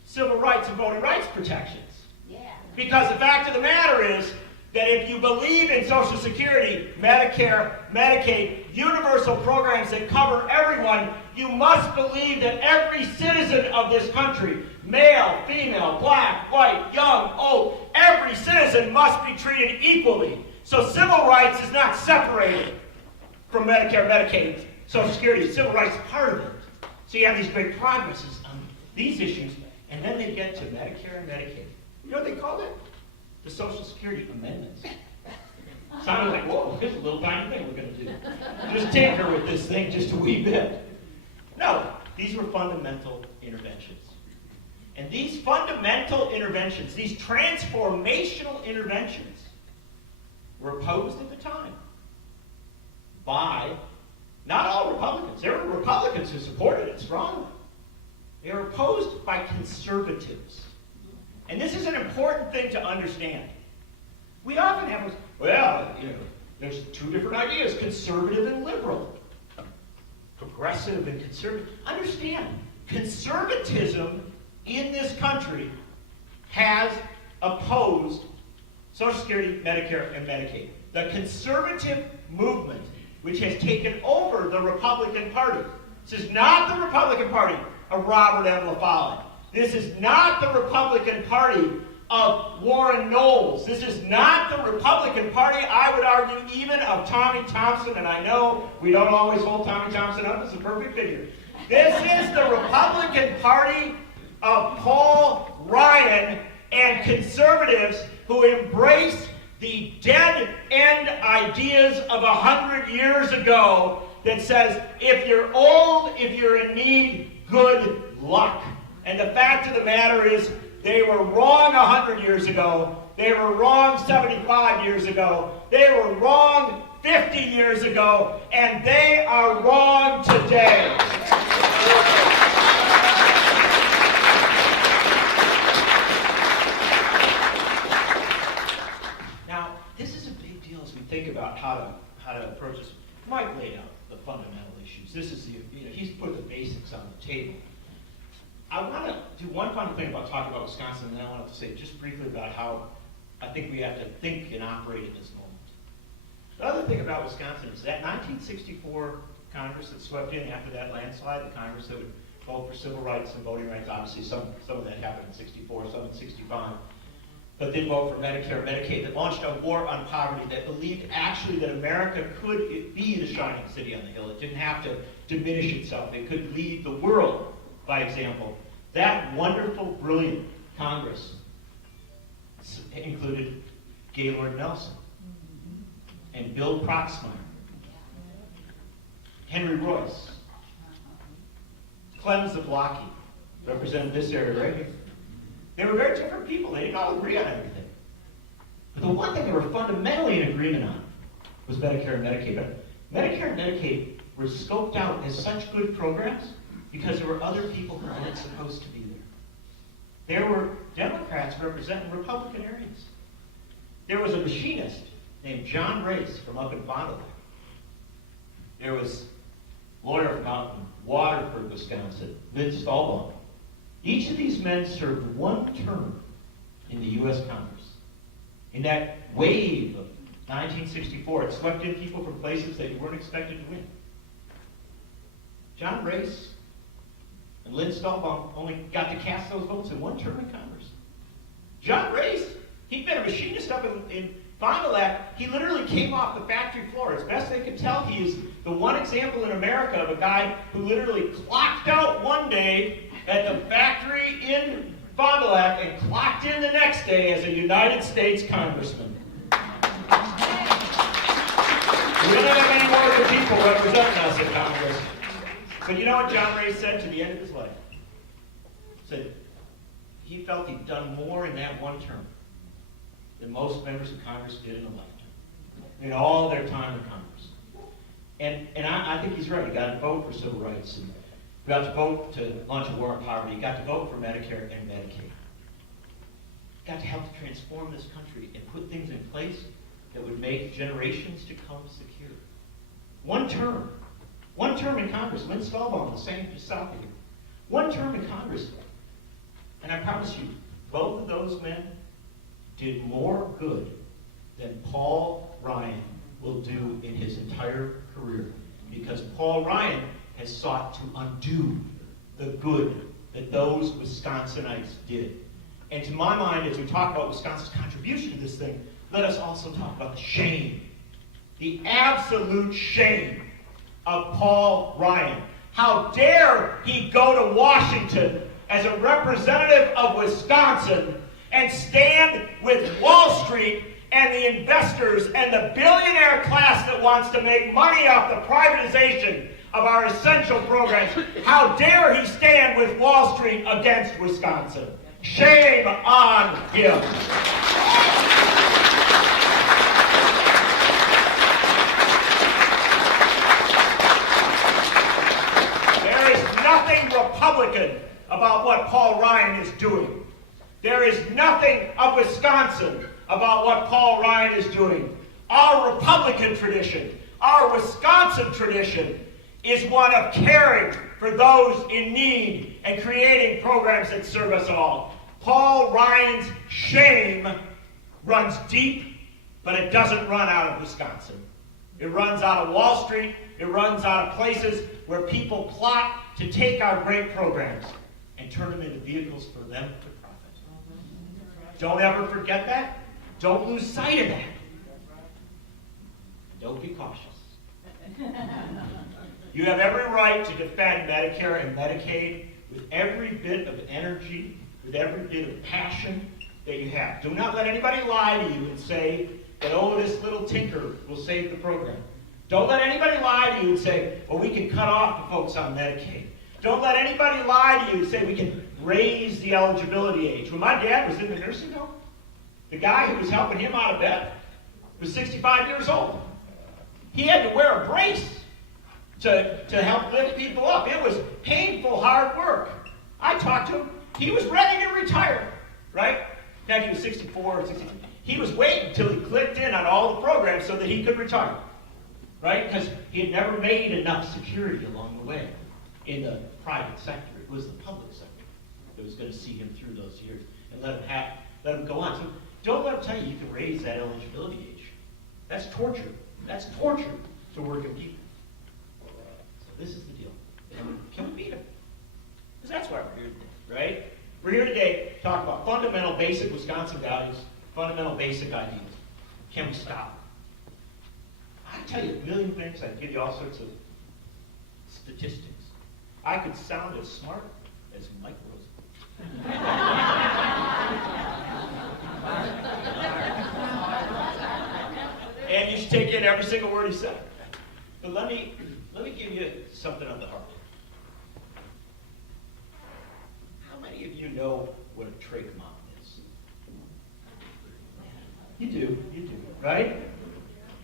civil rights and voting rights protections. Yeah. Because the fact of the matter is that if you believe in Social Security, Medicare, Medicaid, universal programs that cover everyone, you must believe that every citizen of this country, male, female, black, white, young, old, every citizen must be treated equally. So civil rights is not separated from Medicare, Medicaid, Social Security. Civil rights is part of it. So you have these great progresses on these issues, and then they get to Medicare and Medicaid. You know what they called it? The Social Security Amendments. Sounded like, whoa, here's a little tiny thing we're going to do. Just tinker with this thing just a wee bit. No, these were fundamental interventions. And these fundamental interventions, these transformational interventions, were opposed at the time by not all Republicans. There were Republicans who supported it strongly. They were opposed by conservatives. And this is an important thing to understand. We often have, there's two different ideas, conservative and liberal. Progressive and conservative. Understand, conservatism in this country has opposed Social Security, Medicare, and Medicaid. the conservative movement, which has taken over the Republican Party. This is not the Republican Party of Robert M. LaFollette. This is not the Republican Party of Warren Knowles. This is not the Republican Party, I would argue, even of Tommy Thompson, and I know we don't always hold Tommy Thompson up as a perfect figure. This is the Republican Party of Paul Ryan and conservatives who embrace the dead-end ideas of 100 years ago that says, if you're old, if you're in need, good luck. And the fact of the matter is, they were wrong 100 years ago. They were wrong 75 years ago. They were wrong 50 years ago. And they are wrong today. Now, this is a big deal as we think about how to approach this. Mike laid out the fundamental issues. This is he's put the basics on the table. I want to do one final thing about talking about Wisconsin, and then I wanted to say just briefly about how I think we have to think and operate in this moment. The other thing about Wisconsin is that 1964 Congress that swept in after that landslide, the Congress that would vote for civil rights and voting rights, obviously some of that happened in 64, some in 65, but did vote for Medicare, Medicaid, that launched a war on poverty, that believed actually that America could be the shining city on the hill. It didn't have to diminish itself. It could lead the world by example. That wonderful, brilliant Congress included Gaylord Nelson and Bill Proxmire, Henry Royce, Clem Zablocki, represented this area right here. They were very different people. They didn't all agree on everything. But the one thing they were fundamentally in agreement on was Medicare and Medicaid. But Medicare and Medicaid were scoped out as such good programs because there were other people who weren't supposed to be there. There were Democrats representing Republican areas. There was a machinist named John Race from up in Fond du Lac. There was a lawyer from out in Waterford, Wisconsin, Lynn Stahlbaum. Each of these men served one term in the U.S. Congress. In that wave of 1964, it swept in people from places that you weren't expected to win. John Race and Lynn Stahlbaum only got to cast those votes in one term in Congress. John Race, he'd been a machinist up in Fond du Lac. He literally came off the factory floor. As best they could tell, he is the one example in America of a guy who literally clocked out one day at the factory in Fond du Lac and clocked in the next day as a United States congressman. We don't have any more good people representing us in Congress. But you know what John Race said to the end of his life? He said he felt he'd done more in that one term than most members of Congress did in a lifetime, in all their time in Congress. And I think he's right. He got to vote for civil rights, and got to vote to launch a war on poverty. He got to vote for Medicare and Medicaid. Got to help to transform this country and put things in place that would make generations to come secure. One term in Congress. Lynn Stahlbaum, the same, just south of here. One term in Congress. And I promise you, both of those men did more good than Paul Ryan will do in his entire career. Because Paul Ryan has sought to undo the good that those Wisconsinites did. And to my mind, as we talk about Wisconsin's contribution to this thing, let us also talk about the shame. The absolute shame of Paul Ryan. How dare he go to Washington as a representative of Wisconsin and stand with Wall Street and the investors and the billionaire class that wants to make money off the privatization of our essential programs. How dare he stand with Wall Street against Wisconsin? Shame on him. There is nothing Republican about what Paul Ryan is doing. There is nothing of Wisconsin about what Paul Ryan is doing. Our Republican tradition, our Wisconsin tradition, is one of caring for those in need and creating programs that serve us all. Paul Ryan's shame runs deep But it doesn't run out of Wisconsin. It runs out of Wall Street. It runs out of places where people plot to take our great programs and turn them into vehicles for them to profit. Don't ever forget that. Don't lose sight of that. Don't be cautious. You have every right to defend Medicare and Medicaid with every bit of energy, with every bit of passion that you have. Do not let anybody lie to you and say that, oh, this little tinker will save the program. Don't let anybody lie to you and say, well, we can cut off the folks on Medicaid. Don't let anybody lie to you and say we can raise the eligibility age. When my dad was in the nursing home, the guy who was helping him out of bed was 65 years old. He had to wear a brace to help lift people up. It was painful, hard work. I talked to him. He was ready to retire, right? In fact, he was 64 or 63. He was waiting until he clicked in on all the programs so that he could retire, right? Because he had never made enough security along the way in the private sector. It was the public sector that was going to see him through those years and let him go on. So don't let him tell you can raise that eligibility age. That's torture. That's torture to working people. So this is the deal. Can we beat him? Because that's why we're here today, right? We're here today to talk about fundamental, basic Wisconsin values, fundamental, basic ideas. Can we stop it? I can tell you a million things. I can give you all sorts of statistics. I could sound as smart as Mike Rosen. And you should take in every single word he said. But let me give you something on the heart. How many of you know what a trach mom is? You do, right?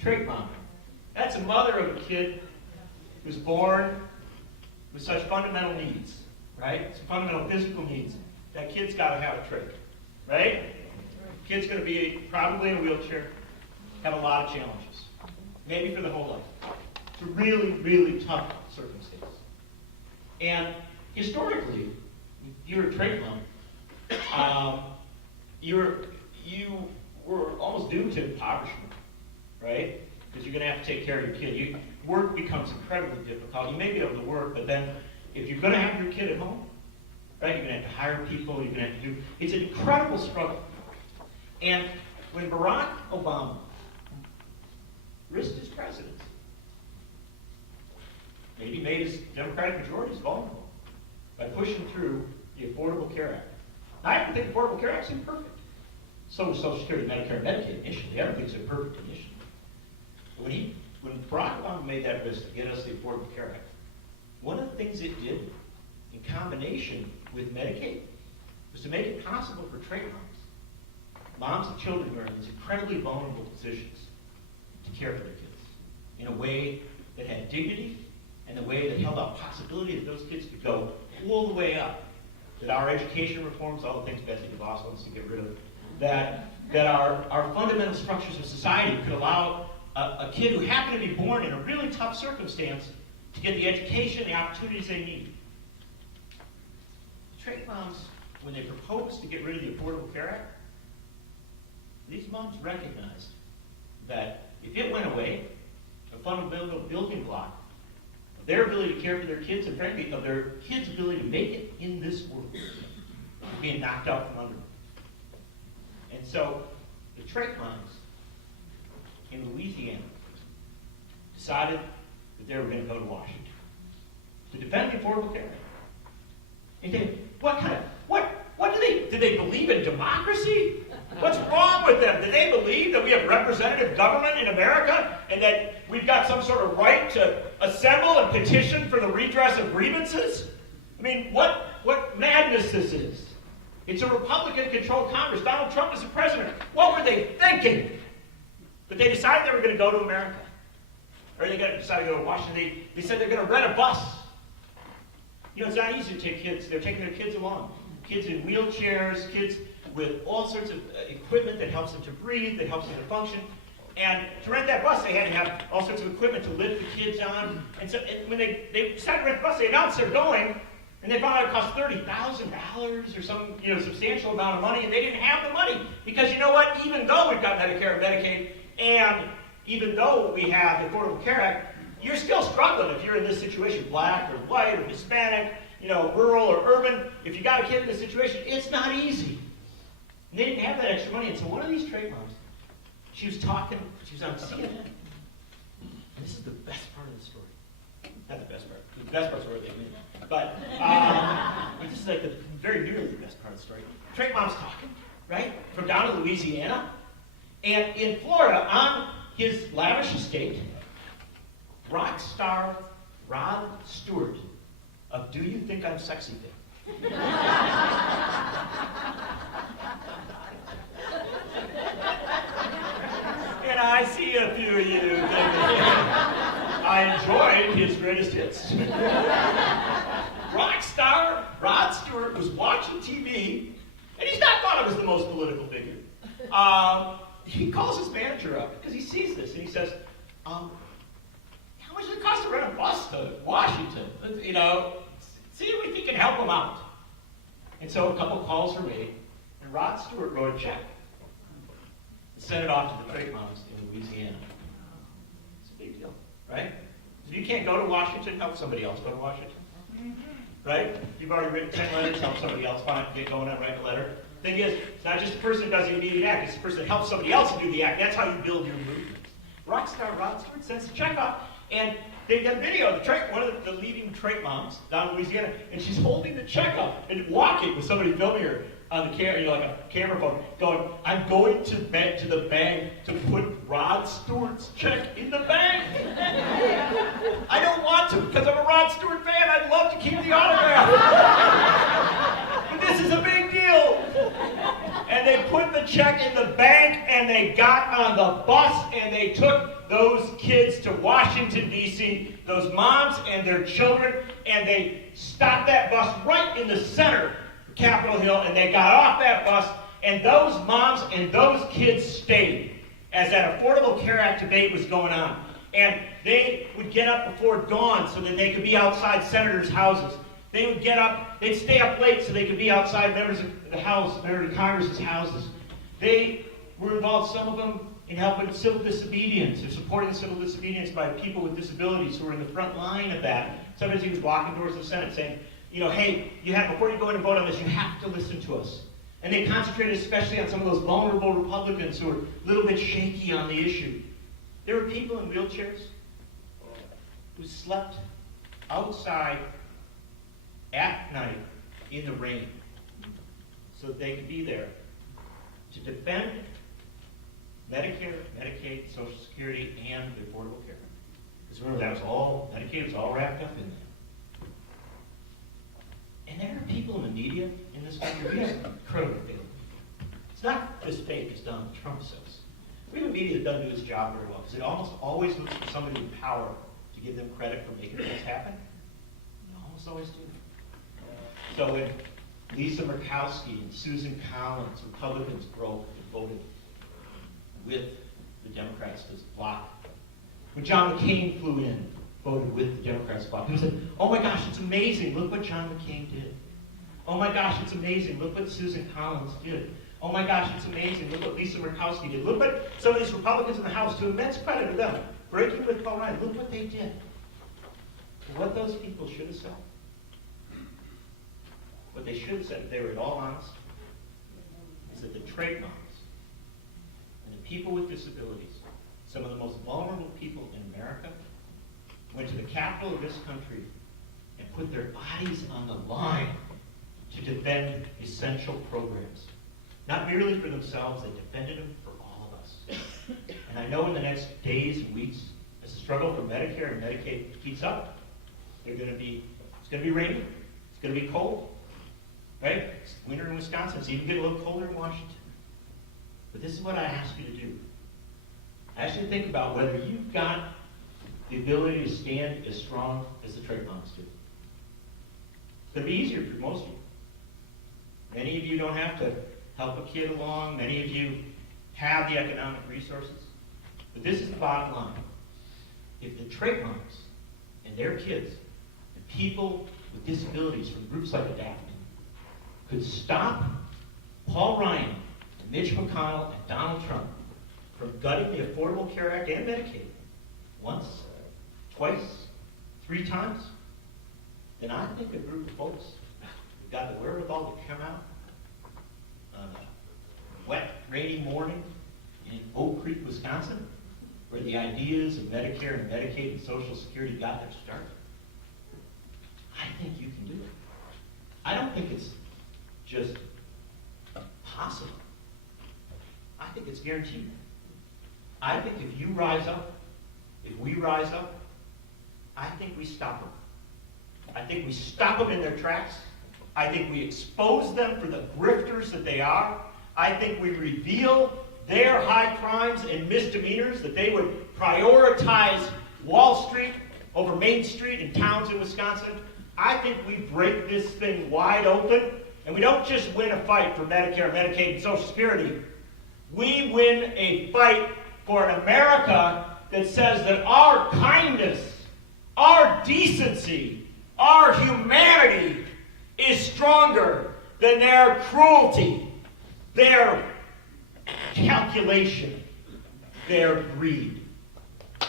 Trach mom. That's a mother of a kid who's born with such fundamental needs, right? Some fundamental physical needs. That kid's got to have a trach, right? Kid's going to be probably in a wheelchair, have a lot of challenges, maybe for the whole life. It's a really, really tough circumstance. And historically, you're a trach mom, you were almost doomed to impoverishment, right? Because you're going to have to take care of your kid. Work becomes incredibly difficult. You may be able to work, but then if you're going to have your kid at home, right, you're going to have to hire people, you're going to have to do, it's an incredible struggle. And when Barack Obama risked his presidency, maybe made his Democratic majorities vulnerable by pushing through the Affordable Care Act. Now, I don't think the Affordable Care Act is perfect. So was Social Security, Medicare, and Medicaid initially. I don't think it's perfect initially. But when Barack Obama made that risk to get us the Affordable Care Act, one of the things it did in combination with Medicaid was to make it possible for trach moms of children who are in these incredibly vulnerable positions to care for their kids in a way that had dignity and a way that held out possibility that those kids could go all the way up. That our education reforms, all the things Betsy DeVos wants to get rid of, that our fundamental structures of society could allow a kid who happened to be born in a really tough circumstance to get the education, the opportunities they need. Trach moms, when they proposed to get rid of the Affordable Care Act, these moms recognized that if it went away, a fundamental building block of their ability to care for their kids and frankly of their kids' ability to make it in this world was being knocked out from under them. And so the trach moms in Louisiana decided that they were going to go to Washington to defend the Affordable Care Act. And what did they believe in democracy? What's wrong with them? Do they believe that we have representative government in America and that we've got some sort of right to assemble and petition for the redress of grievances? I mean, what madness this is. It's a Republican-controlled Congress. Donald Trump is the president. What were they thinking? But they decided they were going to go to America. Or they decided to go to Washington. They said they're going to rent a bus. You know, it's not easy to take kids. They're taking their kids along. Kids in wheelchairs, kids with all sorts of equipment that helps them to breathe, that helps them to function. And to rent that bus, they had to have all sorts of equipment to lift the kids on. And so when they decided to rent the bus, they announced they're going, and they found out it cost $30,000 or some substantial amount of money, and they didn't have the money. Because you know what? Even though we've got Medicare and Medicaid, And even though we have the Affordable Care Act, you're still struggling if you're in this situation, black or white or Hispanic, rural or urban. If you got a kid in this situation, it's not easy. And they didn't have that extra money. And so one of these trade moms, she was on CNN. This is the best part of the story. Not the best part. The best part's where they win. But this is like the very nearly the best part of the story. Trade mom's talking, right? From down in Louisiana. And in Florida, on his lavish estate, rock star Rod Stewart of Do You Think I'm Sexy fame. And I see a few of you thinking, I enjoyed his greatest hits. Rock star Rod Stewart was watching TV, and he's not thought of as the most political figure. He calls his manager up because he sees this, and he says, how much does it cost to rent a bus to Washington? See if we can help him out. And so a couple calls were made, and Rod Stewart wrote a check and sent it off to the trade moms in Louisiana. It's a big deal, right? If you can't go to Washington, help somebody else go to Washington. Right? You've already written 10 letters, help somebody else get going and write a letter. Thing is, it's not just the person that does the immediate act, it's the person that helps somebody else do the act. That's how you build your movement. Rockstar Rod Stewart sends the check off, and they get a video of one of the leading trade moms down in Louisiana, and she's holding the check up and walking with somebody filming her on the camera, like a camera phone, going, I'm going to the bank to put Rod Stewart's check in the bank. I don't want to because I'm a Rod Stewart fan. I'd love to keep the autograph. But this is a big deal. And they put the check in the bank, and they got on the bus, and they took those kids to Washington, D.C., those moms and their children, and they stopped that bus right in the center of Capitol Hill, and they got off that bus, and those moms and those kids stayed as that Affordable Care Act debate was going on. And they would get up before dawn so that they could be outside senators' houses. They would get up, they'd stay up late so they could be outside members of the House, members of Congress's houses. They were involved, some of them, in helping civil disobedience, or supporting civil disobedience by people with disabilities who were in the front line of that. Sometimes he was walking towards the Senate saying, hey, before you go in and vote on this, you have to listen to us. And they concentrated especially on some of those vulnerable Republicans who were a little bit shaky on the issue. There were people in wheelchairs who slept outside at night in the rain so that they could be there to defend Medicare, Medicaid, Social Security, and the Affordable Care. Because remember, Medicaid was all wrapped up in that. And there are people in the media in this country, we have incredible failure. It's not this fake as Donald Trump says. We have a media that doesn't do its job very well, because it almost always looks for somebody in power to give them credit for making things happen. They almost always do. So when Lisa Murkowski and Susan Collins, Republicans, broke and voted with the Democrats to block. When John McCain flew in, voted with the Democrats to block. People said, oh my gosh, it's amazing. Look what John McCain did. Oh my gosh, it's amazing. Look what Susan Collins did. Oh my gosh, it's amazing. Look what Lisa Murkowski did. Look what some of these Republicans in the House, to immense credit to them, breaking with Paul Ryan, look what they did. And what those people should have said, what they should have said, if they were at all honest, is that the trade moms and the people with disabilities, some of the most vulnerable people in America, went to the capital of this country and put their bodies on the line to defend essential programs. Not merely for themselves, they defended them for all of us. And I know in the next days and weeks, as the struggle for Medicare and Medicaid heats up, it's going to be rainy, it's going to be cold, right? It's winter in Wisconsin, it's even getting a little colder in Washington. But this is what I ask you to do. I ask you to think about whether you've got the ability to stand as strong as the trade moms do. It's going to be easier for most of you. Many of you don't have to help a kid along. Many of you have the economic resources. But this is the bottom line. If the trade moms and their kids and people with disabilities from groups like ADAPT could stop Paul Ryan and Mitch McConnell and Donald Trump from gutting the Affordable Care Act and Medicaid once, twice, 3 times, then I think a group of folks who got the wherewithal to come out on a wet, rainy morning in Oak Creek, Wisconsin, where the ideas of Medicare and Medicaid and Social Security got their start. I think you can do it. I don't think it's just possible. I think it's guaranteed. I think if you rise up, if we rise up, I think we stop them. I think we stop them in their tracks. I think we expose them for the grifters that they are. I think we reveal their high crimes and misdemeanors, that they would prioritize Wall Street over Main Street in towns in Wisconsin. I think we break this thing wide open, and we don't just win a fight for Medicare, Medicaid, and Social Security. We win a fight for an America that says that our kindness, our decency, our humanity is stronger than their cruelty, their calculation, their greed.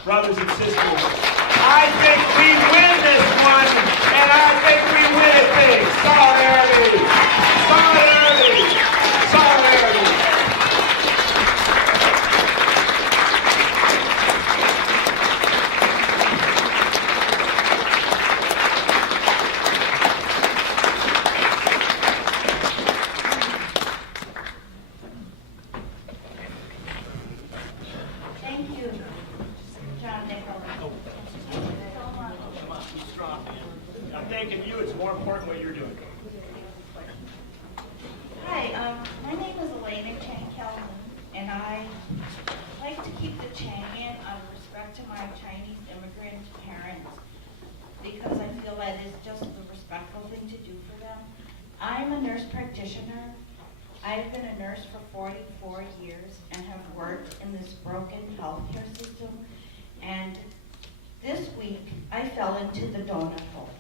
Brothers and sisters, I think we win this one, and I think we win it big. Solidarity! Solidarity! Solidarity! Thank you, John Nichols. I'm thanking you. It's more important what you're doing. Hi, my name is Elena Chang Kelvin, and I like to keep the Chang in out of respect to my Chinese immigrant parents, because I feel that is just the respectful thing to do for them. I'm a nurse practitioner. I've been a nurse for 44 years and have worked in this broken healthcare system. And this week, I fell into the donut hole.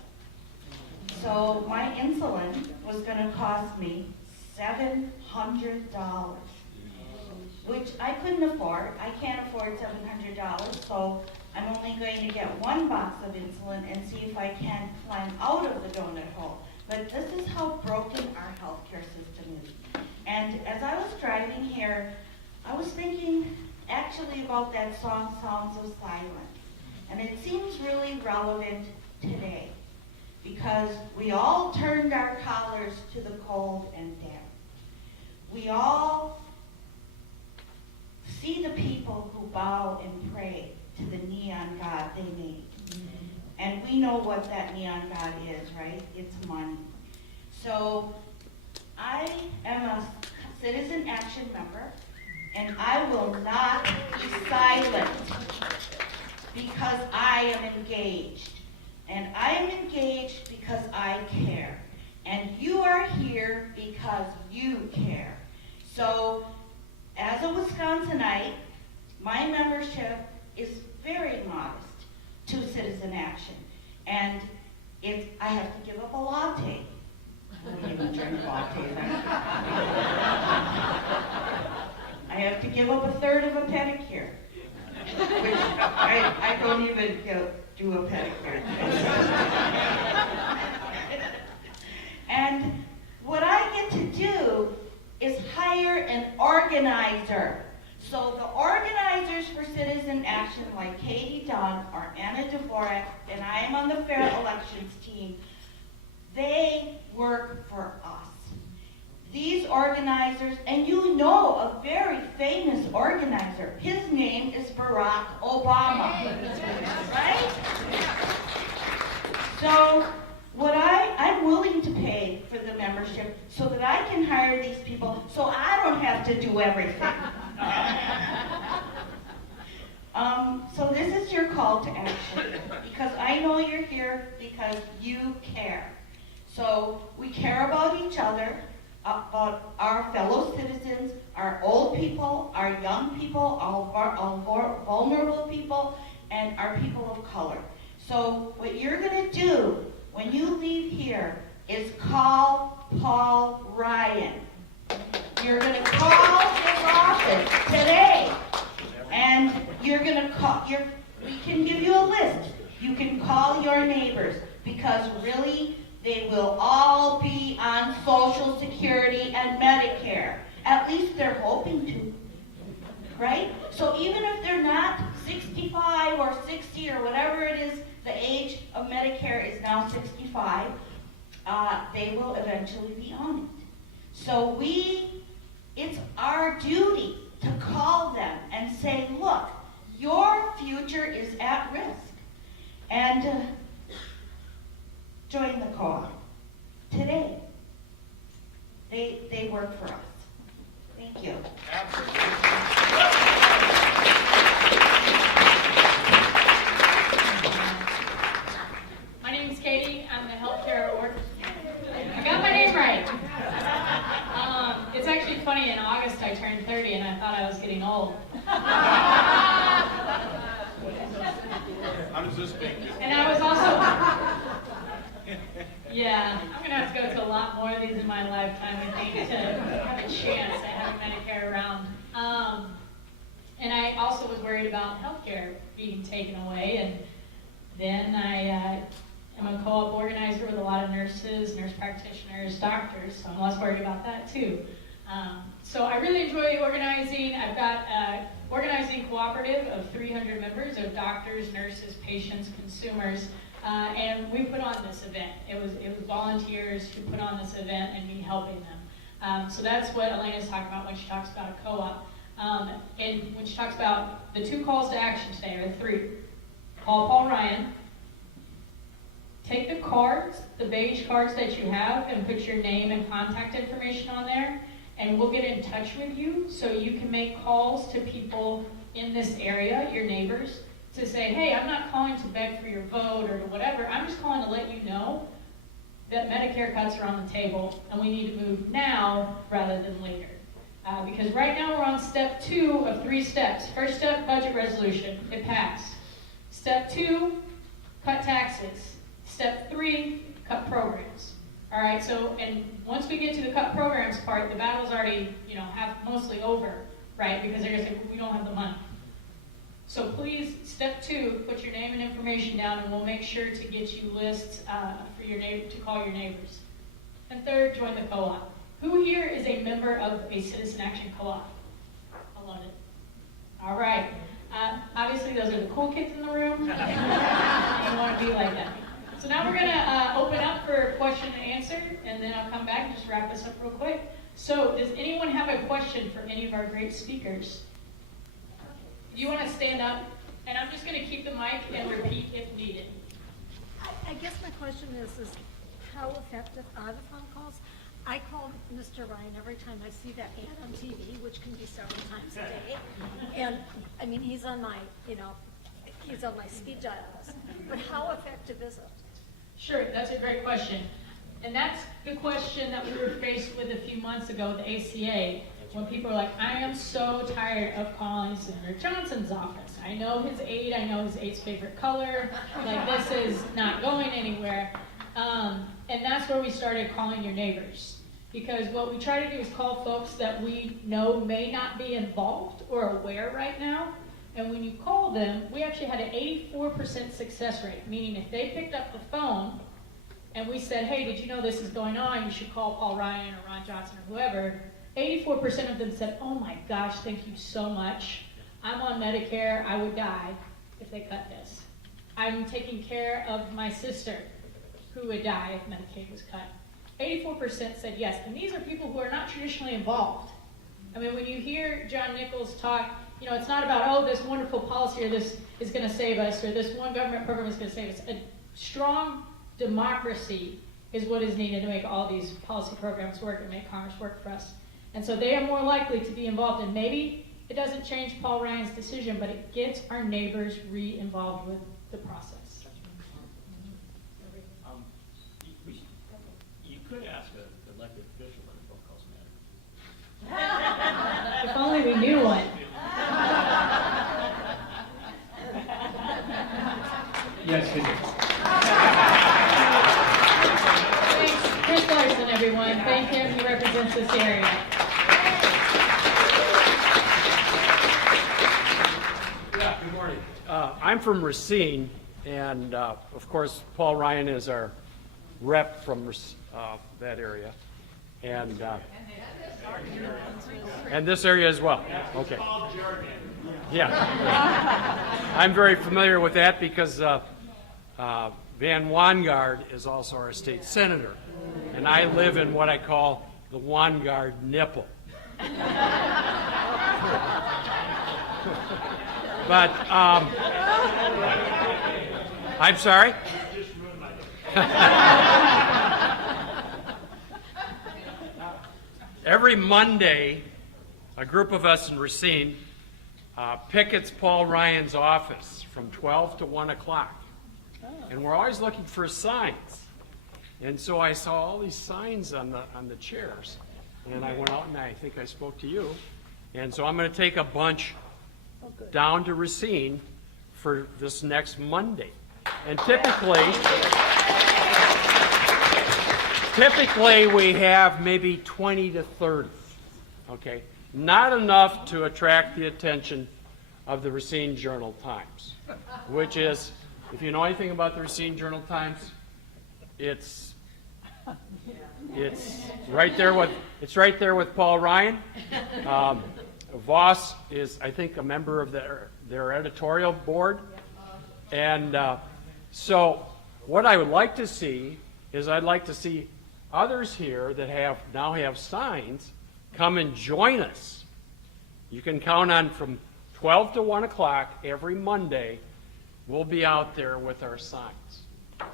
So my insulin was going to cost me $700, which I couldn't afford. I can't afford $700, so I'm only going to get 1 box of insulin and see if I can climb out of the donut hole. But this is how broken our healthcare system is. And as I was driving here, I was thinking actually about that song, Sounds of Silence. And it seems really relevant today, because we all turned our collars to the cold and damp. We all see the people who bow and pray to the neon god they made. And we know what that neon god is, right? It's money. So I am a Citizen Action member, and I will not be silent because I am engaged. And I am engaged because I care. And you are here because you care. So, as a Wisconsinite, my membership is very modest to Citizen Action. And I have to give up a latte. I don't even drink lattes. I have to give up a third of a pedicure, which I don't even do a pedicure. And what I get to do is hire an organizer. So the organizers for Citizen Action, like Katie Dunn or Anna Dvorak, and I am on the Fair Elections team, they work for us. These organizers, and you know a very famous organizer, his name is Barack Obama, right? So I'm willing to pay for the membership so that I can hire these people so I don't have to do everything. So this is your call to action, because I know you're here because you care. So we care about each other, about our fellow citizens, our old people, our young people, our vulnerable people, and our people of color. So what you're going to do when you leave here is call Paul Ryan. You're going to call his office today, you're gonna call, we can give you a list. You can call your neighbors, because really, they will all be on Social Security and Medicare. At least they're hoping to, right? So even if they're not 65 or 60 or whatever it is, the age of Medicare is now 65, they will eventually be on it. So it's our duty to call them and say, look, your future is at risk. And join the co-op today. They work for us. Thank you. My name is Katie. I'm the healthcare org. I got my name right. It's actually funny. In August, I turned 30, and I thought I was getting old. How does this make you? And I was also. Yeah, I'm gonna have to go to a lot more of these in my lifetime, I think, to have a chance at having Medicare around. And I also was worried about healthcare being taken away, and then I am a co-op organizer with a lot of nurses, nurse practitioners, doctors, so I'm less worried about that too. So I really enjoy organizing. I've got an organizing cooperative of 300 members of doctors, nurses, patients, consumers, and we put on this event. It was volunteers who put on this event and me helping them. So that's what Elena's talking about when she talks about a co-op. And when she talks about the 2 calls to action today, or 3. Call Paul Ryan. Take the cards, the beige cards that you have, and put your name and contact information on there, and we'll get in touch with you so you can make calls to people in this area, your neighbors, to say, hey, I'm not calling to beg for your vote or whatever. I'm just calling to let you know that Medicare cuts are on the table, and we need to move now rather than later. Because right now we're on step 2 of 3 steps. First step, budget resolution. It passed. Step 2, cut taxes. Step 3, cut programs. All right, so, and once we get to the cut programs part, the battle's already, mostly over, right? Because they're gonna say, we don't have the money. So please, step 2, put your name and information down, and we'll make sure to get you lists for your neighbor, to call your neighbors. And 3rd, join the co-op. Who here is a member of a Citizen Action co-op? I love it. All right. Obviously, those are the cool kids in the room. You want to be like that. So now we're going to open up for question and answer, and then I'll come back and just wrap this up real quick. So does anyone have a question for any of our great speakers? If you want to stand up, and I'm just going to keep the mic and repeat if needed. I guess my question is how effective are the phone calls? I call Mr. Ryan every time I see that ad on TV, which can be several times a day. And, I mean, he's on my, he's on my speed dial list. But how effective is it? Sure, that's a great question. And that's the question that we were faced with a few months ago with the ACA, when people were like, I am so tired of calling Senator Johnson's office. I know his aide, I know his aide's favorite color, like this is not going anywhere. And that's where we started calling your neighbors. Because what we try to do is call folks that we know may not be involved or aware right now. And when you call them, we actually had an 84% success rate, meaning if they picked up the phone and we said, hey, did you know this is going on? You should call Paul Ryan or Ron Johnson or whoever. 84% of them said, oh my gosh, thank you so much. I'm on Medicare, I would die if they cut this. I'm taking care of my sister who would die if Medicaid was cut. 84% said yes, and these are people who are not traditionally involved. I mean, when you hear John Nichols talk, it's not about, oh, this wonderful policy or this is going to save us or this one government program is going to save us. A strong democracy is what is needed to make all these policy programs work and make Congress work for us. And so they are more likely to be involved, and maybe it doesn't change Paul Ryan's decision, but it gets our neighbors re-involved with the process. You could ask an elected official when the phone calls matter. If only we knew one. Yes, please. Thanks, Chris Larson, everyone. Thank him. He represents this area. Yeah, I'm from Racine, and of course, Paul Ryan is our rep from that area. And this area as well. Okay. Yeah. I'm very familiar with that because Van Wangard is also our state senator. And I live in what I call the Wangard nipple. But, I'm sorry? Every Monday, a group of us in Racine pickets Paul Ryan's office from 12 to 1 o'clock. And we're always looking for signs. And so I saw all these signs on the chairs. And I went out and I think I spoke to you. And so I'm going to take a bunch down to Racine for this next Monday. And typically we have maybe 20 to 30, okay? Not enough to attract the attention of the Racine Journal-Times, which is, if you know anything about the Racine Journal-Times, it's right there with Paul Ryan. Voss is, I think, a member of their editorial board. And so what I would like to see is I'd like to see others here that now have signs come and join us. You can count on from 12 to 1 o'clock every Monday, we'll be out there with our signs. And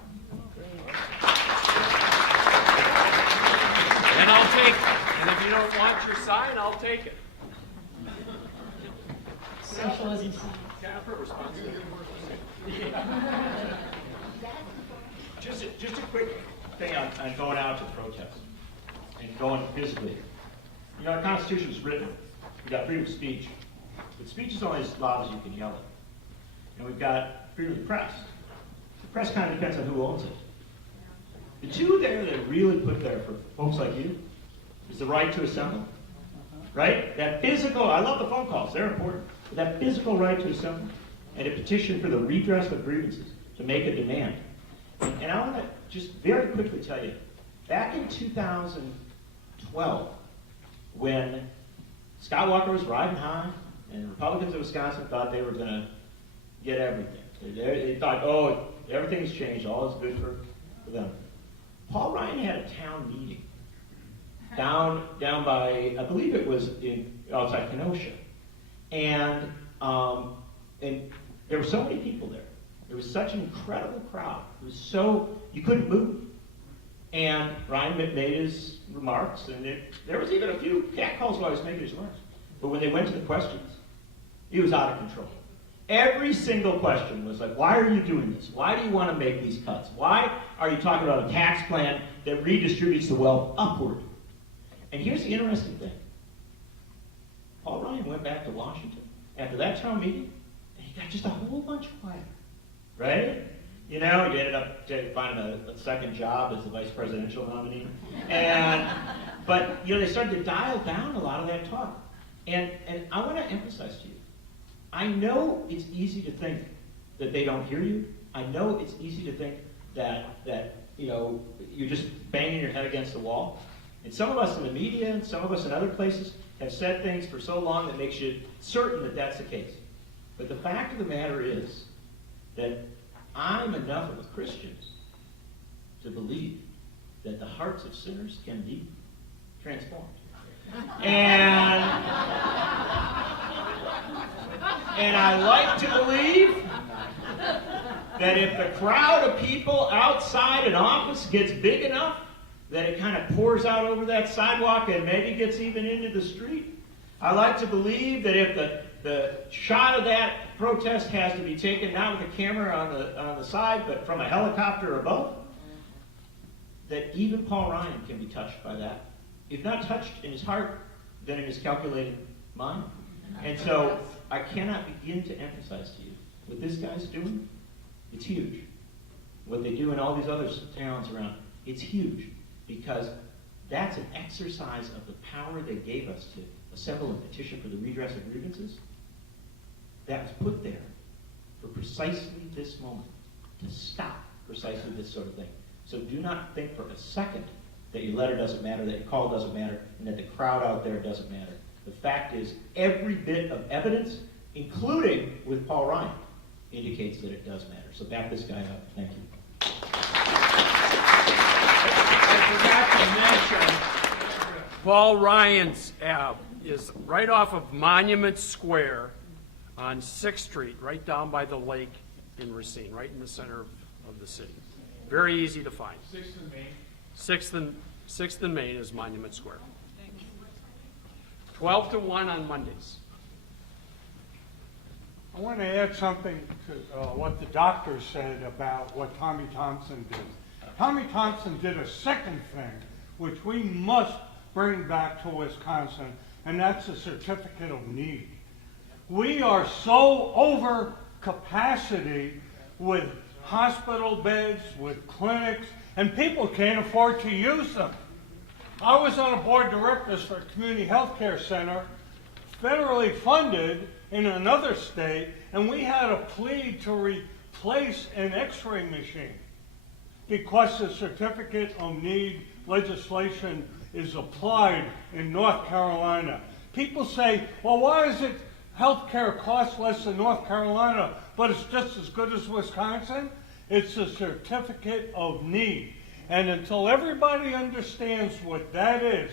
I'll take it. And if you don't want your sign, I'll take it. Socialism. Just a quick thing on going out to protest and going physically. You know, our Constitution is written. We've got freedom of speech. But speech is only as loud as you can yell it. And we've got freedom of the press. The press kind of depends on who owns it. The two there that really put there for folks like you is the right to assemble. Right? That physical, I love the phone calls, they're important. But that physical right to assemble and a petition for the redress of grievances to make a demand. And I want to just very quickly tell you, back in 2012, when Scott Walker was riding high, and Republicans of Wisconsin thought they were going to get everything. They thought, oh, everything's changed, all is good for them. Paul Ryan had a town meeting down by, I believe it was outside Kenosha. And there were so many people there. There was such an incredible crowd. It was so, you couldn't move. And Ryan made his remarks, and there was even a few catcalls while he was making his remarks. But when they went to the questions, he was out of control. Every single question was like, why are you doing this? Why do you want to make these cuts? Why are you talking about a tax plan that redistributes the wealth upward? And here's the interesting thing. Paul Ryan went back to Washington after that town meeting, and he got just a whole bunch quieter, right? You know, he ended up finding a second job as the vice presidential nominee. But, you know, they started to dial down a lot of that talk. And I want to emphasize to you, I know it's easy to think that they don't hear you. I know it's easy to think that you know, you're just banging your head against the wall. And some of us in the media and some of us in other places have said things for so long that makes you certain that that's the case. But the fact of the matter is that I'm enough of a Christian to believe that the hearts of sinners can be transformed. And I like to believe that if the crowd of people outside an office gets big enough, that it kind of pours out over that sidewalk and maybe gets even into the street. I like to believe that if the shot of that protest has to be taken not with a camera on the side, but from a helicopter above, that even Paul Ryan can be touched by that. If not touched in his heart, then in his calculated mind. And so I cannot begin to emphasize to you what this guy's doing. It's huge. What they do in all these other towns around, it's huge. Because that's an exercise of the power they gave us to assemble a petition for the redress of grievances that was put there for precisely this moment, to stop precisely this sort of thing. So do not think for a second that your letter doesn't matter, that your call doesn't matter, and that the crowd out there doesn't matter. The fact is, every bit of evidence, including with Paul Ryan, indicates that it does matter. So back this guy up. Thank you. I forgot to mention, Paul Ryan's is right off of Monument Square on 6th Street, right down by the lake in Racine, right in the center of the city. Very easy to find. 6th and Main. 6th and Main is Monument Square. 12 to 1 on Mondays. I want to add something to what the doctor said about what Tommy Thompson did. Tommy Thompson did a second thing, which we must bring back to Wisconsin, and that's a certificate of need. We are so over capacity with hospital beds, with clinics, and people can't afford to use them. I was on a board of directors for a community health care center, federally funded in another state, and we had a plea to replace an x-ray machine because the certificate of need legislation is applied in North Carolina. People say, well, why is it health care costs less than North Carolina, but it's just as good as Wisconsin? It's a certificate of need. And until everybody understands what that is,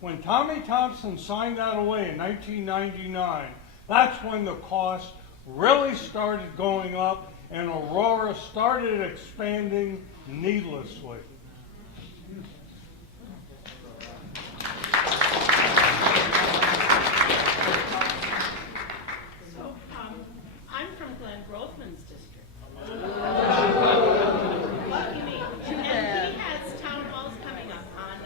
when Tommy Thompson signed that away in 1999, that's when the cost really started going up and Aurora started expanding needlessly. So, I'm from Glenn Grothman's district. Lucky me. And he has town halls coming up on,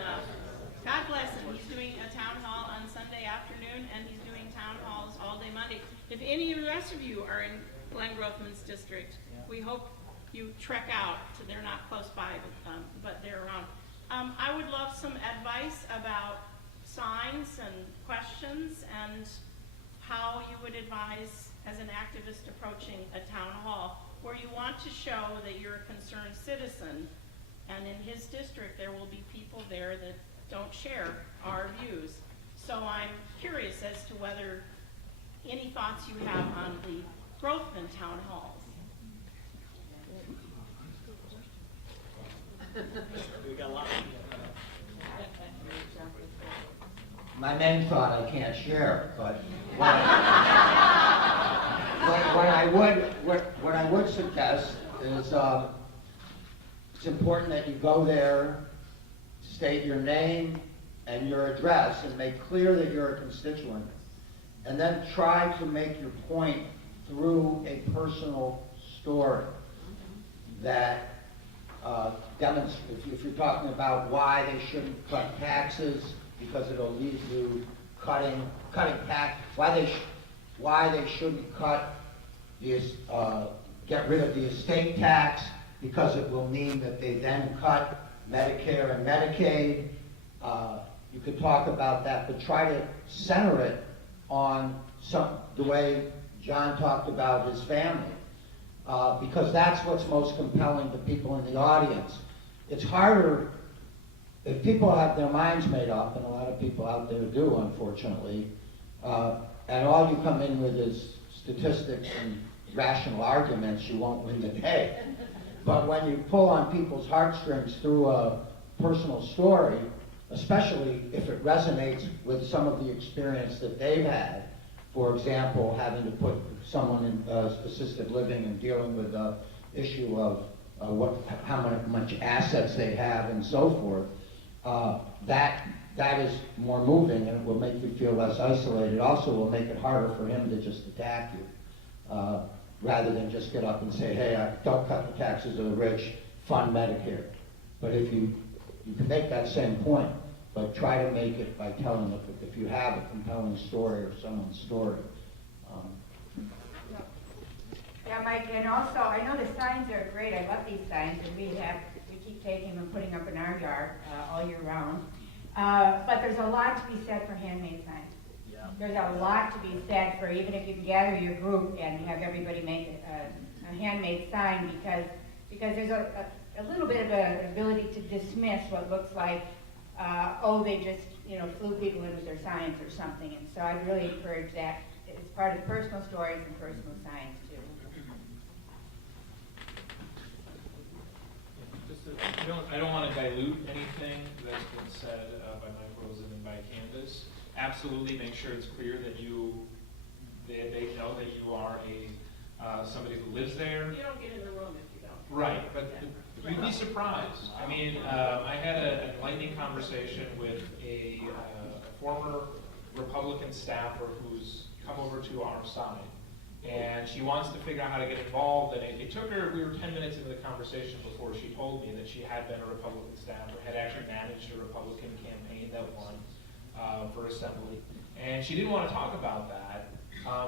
God bless him, he's doing a town hall on Sunday afternoon, and he's doing town halls all day Monday. If any of the rest of you are in Glenn Grothman's district, we hope you trek out. So they're not close by, but they're around. I would love some advice about signs and questions and how you would advise as an activist approaching a town hall where you want to show that you're a concerned citizen, and in his district there will be people there that don't share our views. So I'm curious as to whether any thoughts you have on the Grothman town halls. We got a lot. My main thought I can't share, but what I would suggest is it's important that you go there, state your name and your address, and make clear that you're a constituent, and then try to make your point through a personal story that demonstrates, if you're talking about why they shouldn't cut taxes, because it'll lead to cutting tax, why they shouldn't cut get rid of the estate tax, because it will mean that they then cut Medicare and Medicaid. You could talk about that, but try to center it on the way John talked about his family, because that's what's most compelling to people in the audience. It's harder if people have their minds made up, and a lot of people out there do, unfortunately, and all you come in with is statistics and rational arguments, you won't win the day. But when you pull on people's heartstrings through a personal story, especially if it resonates with some of the experience that they've had, for example, having to put someone in assisted living and dealing with the issue of how much assets they have and so forth, that is more moving, and it will make you feel less isolated. It also will make it harder for him to just attack you, rather than just get up and say, hey, don't cut the taxes of the rich, fund Medicare. But if you can make that same point, but try to make it by telling them if you have a compelling story or someone's story. Yeah, Mike, and also, I know the signs are great. I love these signs, and we keep taking them and putting up in our yard all year round. But there's a lot to be said for handmade signs. There's a lot to be said for even if you can gather your group and have everybody make a handmade sign, because there's a little bit of an ability to dismiss what looks like, oh, they just, flew people in with their signs or something. And so I'd really encourage that as part of personal stories and personal signs too. I don't want to dilute anything that's been said by Mike Rosen and by Candace. Absolutely make sure it's clear that they know that you are somebody who lives there. You don't get in the room if you don't. Right, but you'd be surprised. I mean, I had an enlightening conversation with a former Republican staffer who's come over to our side. And she wants to figure out how to get involved, and it took her, we were 10 minutes into the conversation before she told me that she had been a Republican staffer, had actually managed a Republican campaign that won for Assembly. And she didn't want to talk about that.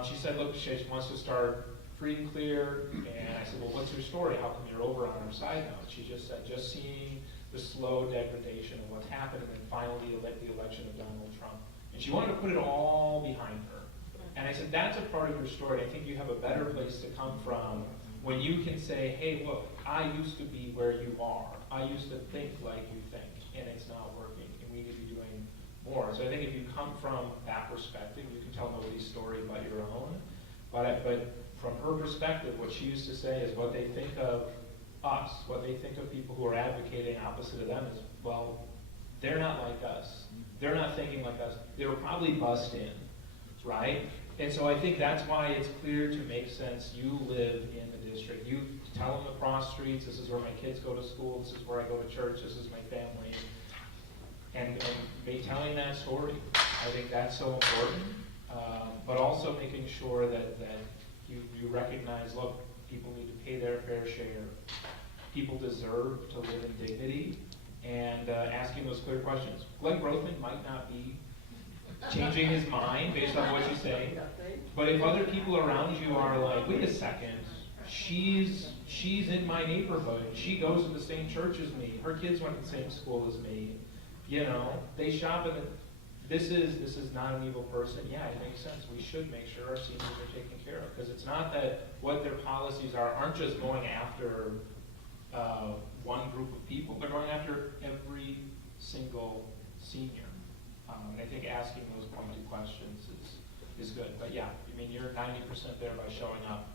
She said, look, she wants to start free and clear, and I said, well, what's your story? How come you're over on our side now? And she just said, just seeing the slow degradation of what's happened, and then finally the election of Donald Trump. And she wanted to put it all behind her. And I said, that's a part of your story. And I think you have a better place to come from when you can say, hey, look, I used to be where you are. I used to think like you think, and it's not working, and we need to be doing more. So I think if you come from that perspective, you can tell nobody's story but your own. But from her perspective, what she used to say is what they think of us, what they think of people who are advocating opposite of them is, well, they're not like us. They're not thinking like us. They were probably bussed in, right? And so I think that's why it's clear to make sense. You live in the district. You tell them to cross streets. This is where my kids go to school. This is where I go to church. This is my family. And telling that story, I think that's so important. But also making sure that you recognize, look, people need to pay their fair share. People deserve to live in dignity. And asking those clear questions. Glenn Grothman might not be changing his mind based on what you say. But if other people around you are like, wait a second, she's in my neighborhood, she goes to the same church as me, her kids went to the same school as me, they shop at this is not an evil person. Yeah, it makes sense. We should make sure our seniors are taken care of. Because it's not that what their policies aren't just going after one group of people, but going after every single senior. And I think asking those pointed questions is good. But yeah, I mean, you're 90% there by showing up.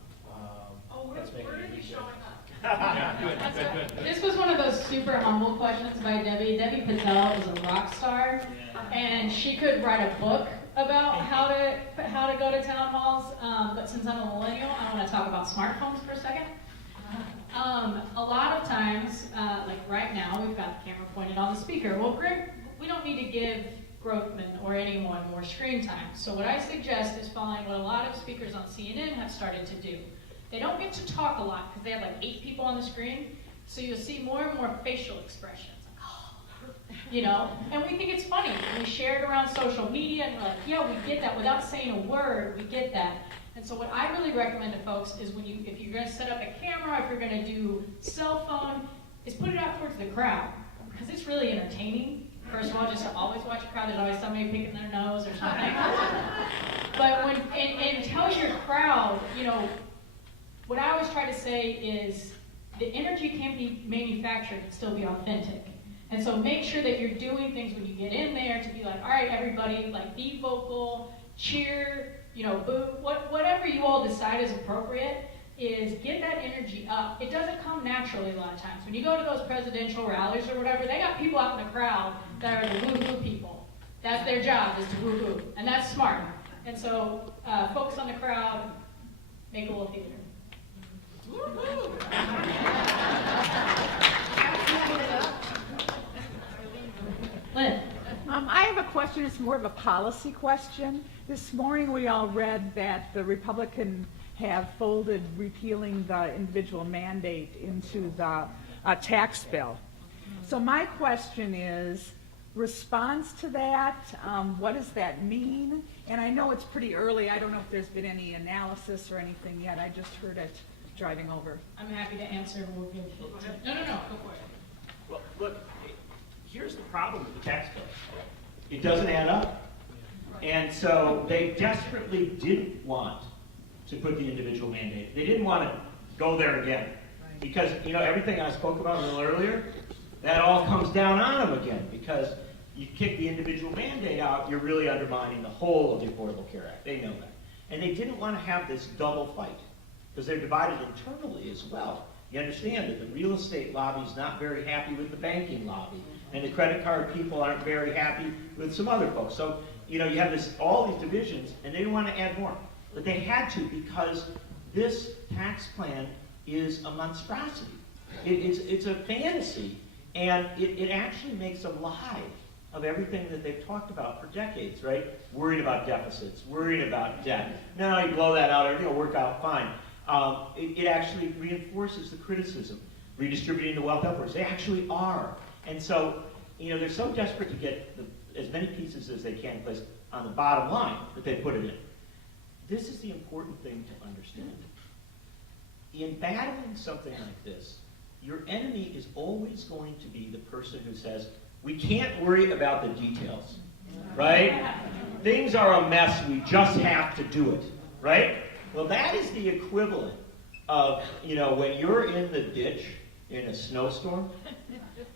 That's making we're a really huge showing difference. up. Yeah, good. This was one of those super humble questions by Debbie. Debbie Patel is a rock star, and she could write a book about how to go to town halls. But since I'm a millennial, I want to talk about smartphones for a second. A lot of times, like right now, we've got the camera pointed on the speaker. Well, we don't need to give Grothman or anyone more screen time. So what I suggest is following what a lot of speakers on CNN have started to do. They don't get to talk a lot because they have like 8 people on the screen. So you'll see more and more facial expressions. Like, oh, and we think it's funny. We share it around social media and we're like, yeah, we get that. Without saying a word, we get that. And so what I really recommend to folks is if you're going to set up a camera, if you're going to do cell phone, is put it out towards the crowd. Because it's really entertaining. First of all, just to always watch a crowd, there's always somebody picking their nose or something. But and tell your crowd, what I always try to say is the energy can't be manufactured and still be authentic. And so make sure that you're doing things when you get in there to be like, all right, everybody, like be vocal, cheer, boo, whatever you all decide is appropriate. Is get that energy up. It doesn't come naturally a lot of times. When you go to those presidential rallies or whatever, they got people out in the crowd that are the woo-hoo people. That's their job, is to woo-hoo. And that's smart. And so focus on the crowd, make a little theater. Woo-hoo! Lynn. I have a question. It's more of a policy question. This morning we all read that the Republican have folded repealing the individual mandate into the tax bill. So my question is, response to that, what does that mean? And I know it's pretty early. I don't know if there's been any analysis or anything yet. I just heard it driving over. I'm happy to answer. No, go for it. Well, look, here's the problem with the tax bill. It doesn't add up. And so they desperately didn't want to put the individual mandate. They didn't want to go there again. Because, you know, everything I spoke about a little earlier, that all comes down on them again. Because you kick the individual mandate out, you're really undermining the whole of the Affordable Care Act. They know that. And they didn't want to have this double fight. Because they're divided internally as well. You understand that the real estate lobby is not very happy with the banking lobby. And the credit card people aren't very happy with some other folks. So, you know, you have all these divisions, and they didn't want to add more. But they had to, because this tax plan is a monstrosity. It's a fantasy, and it actually makes a lie of everything that they've talked about for decades, right? Worried about deficits, worried about debt. No, you blow that out, everything will work out fine. It actually reinforces the criticism, redistributing the wealth upwards. They actually are. And so, you know, they're so desperate to get as many pieces as they can in place on the bottom line that they put it in. This is the important thing to understand. In battling something like this, your enemy is always going to be the person who says, we can't worry about the details, right? Things are a mess, we just have to do it, right? Well, that is the equivalent of, you know, when you're in the ditch in a snowstorm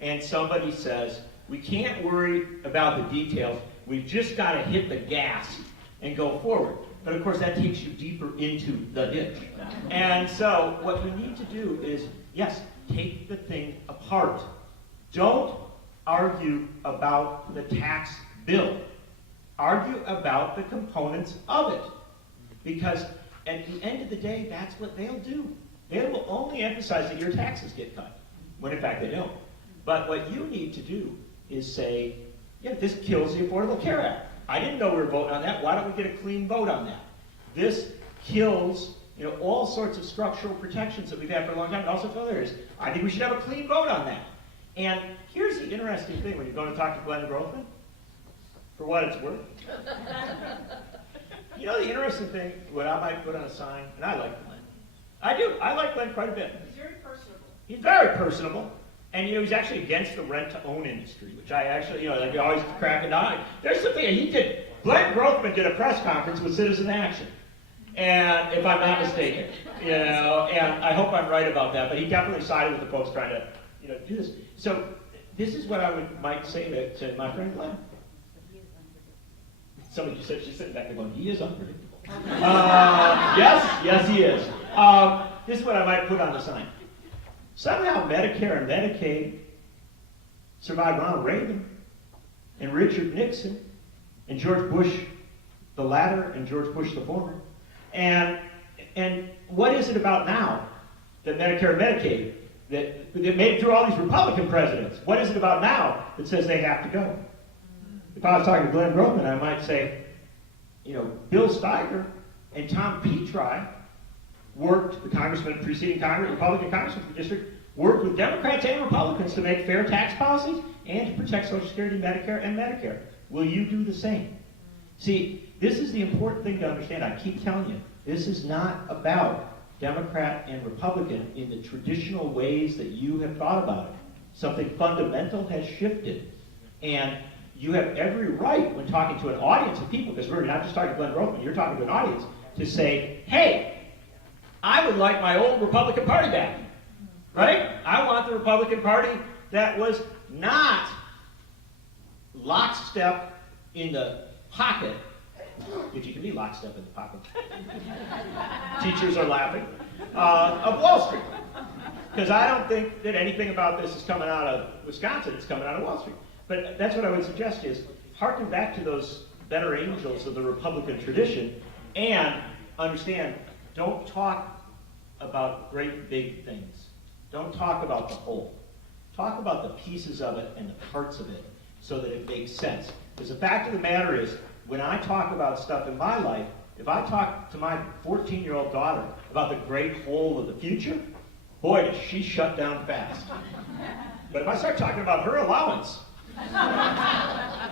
and somebody says, we can't worry about the details, we've just got to hit the gas and go forward. But of course that takes you deeper into the ditch. And so what we need to do is, yes, take the thing apart. Don't argue about the tax bill. Argue about the components of it. Because at the end of the day, that's what they'll do. They will only emphasize that your taxes get cut, when in fact they don't. But what you need to do is say, yeah, this kills the Affordable Care Act. I didn't know we were voting on that. Why don't we get a clean vote on that? This kills, you know, all sorts of structural protections that we've had for a long time, and all sorts of other areas. I think we should have a clean vote on that. And here's the interesting thing when you're going to talk to Glenn Grothman, for what it's worth. You know the interesting thing, what I might put on a sign, and I like Glenn. I do. I like Glenn quite a bit. He's very personable. He's very personable. And, you know, he's actually against the rent-to-own industry, which I actually, you know, like, always crack an eye. There's something he did. Glenn Grothman did a press conference with Citizen Action. And if I'm not mistaken, you know, and I hope I'm right about that, but he definitely sided with the folks trying to, you know, do this. So this is what I might say to my friend Glenn. Somebody just said, she's sitting back there going, he is unpredictable. Yes, he is. This is what I might put on the sign. Somehow Medicare and Medicaid survived Ronald Reagan and Richard Nixon and George Bush the latter and George Bush the former. And what is it about now that Medicare and Medicaid, that made it through all these Republican presidents, what is it about now that says they have to go? If I was talking to Glenn Grothman, I might say, you know, Bill Steiger and Tom Petri worked, the congressman preceding Congress, Republican congressman from the district, worked with Democrats and Republicans to make fair tax policies and to protect Social Security, Medicare, and Medicare. Will you do the same? See, this is the important thing to understand. I keep telling you, this is not about Democrat and Republican in the traditional ways that you have thought about it. Something fundamental has shifted. And you have every right when talking to an audience of people, because we're not just talking to Glenn Grothman, you're talking to an audience, to say, hey, I would like my old Republican Party back, right? I want the Republican Party that was not lockstep in the pocket, if you can be lockstep in the pocket. Teachers are laughing, of Wall Street. Because I don't think that anything about this is coming out of Wisconsin, it's coming out of Wall Street. But that's what I would suggest is, harken back to those better angels of the Republican tradition, and understand, don't talk about great big things. Don't talk about the whole. Talk about the pieces of it and the parts of it so that it makes sense. Because the fact of the matter is, when I talk about stuff in my life, if I talk to my 14-year-old daughter about the great whole of the future, boy, does she shut down fast. But if I start talking about her allowance,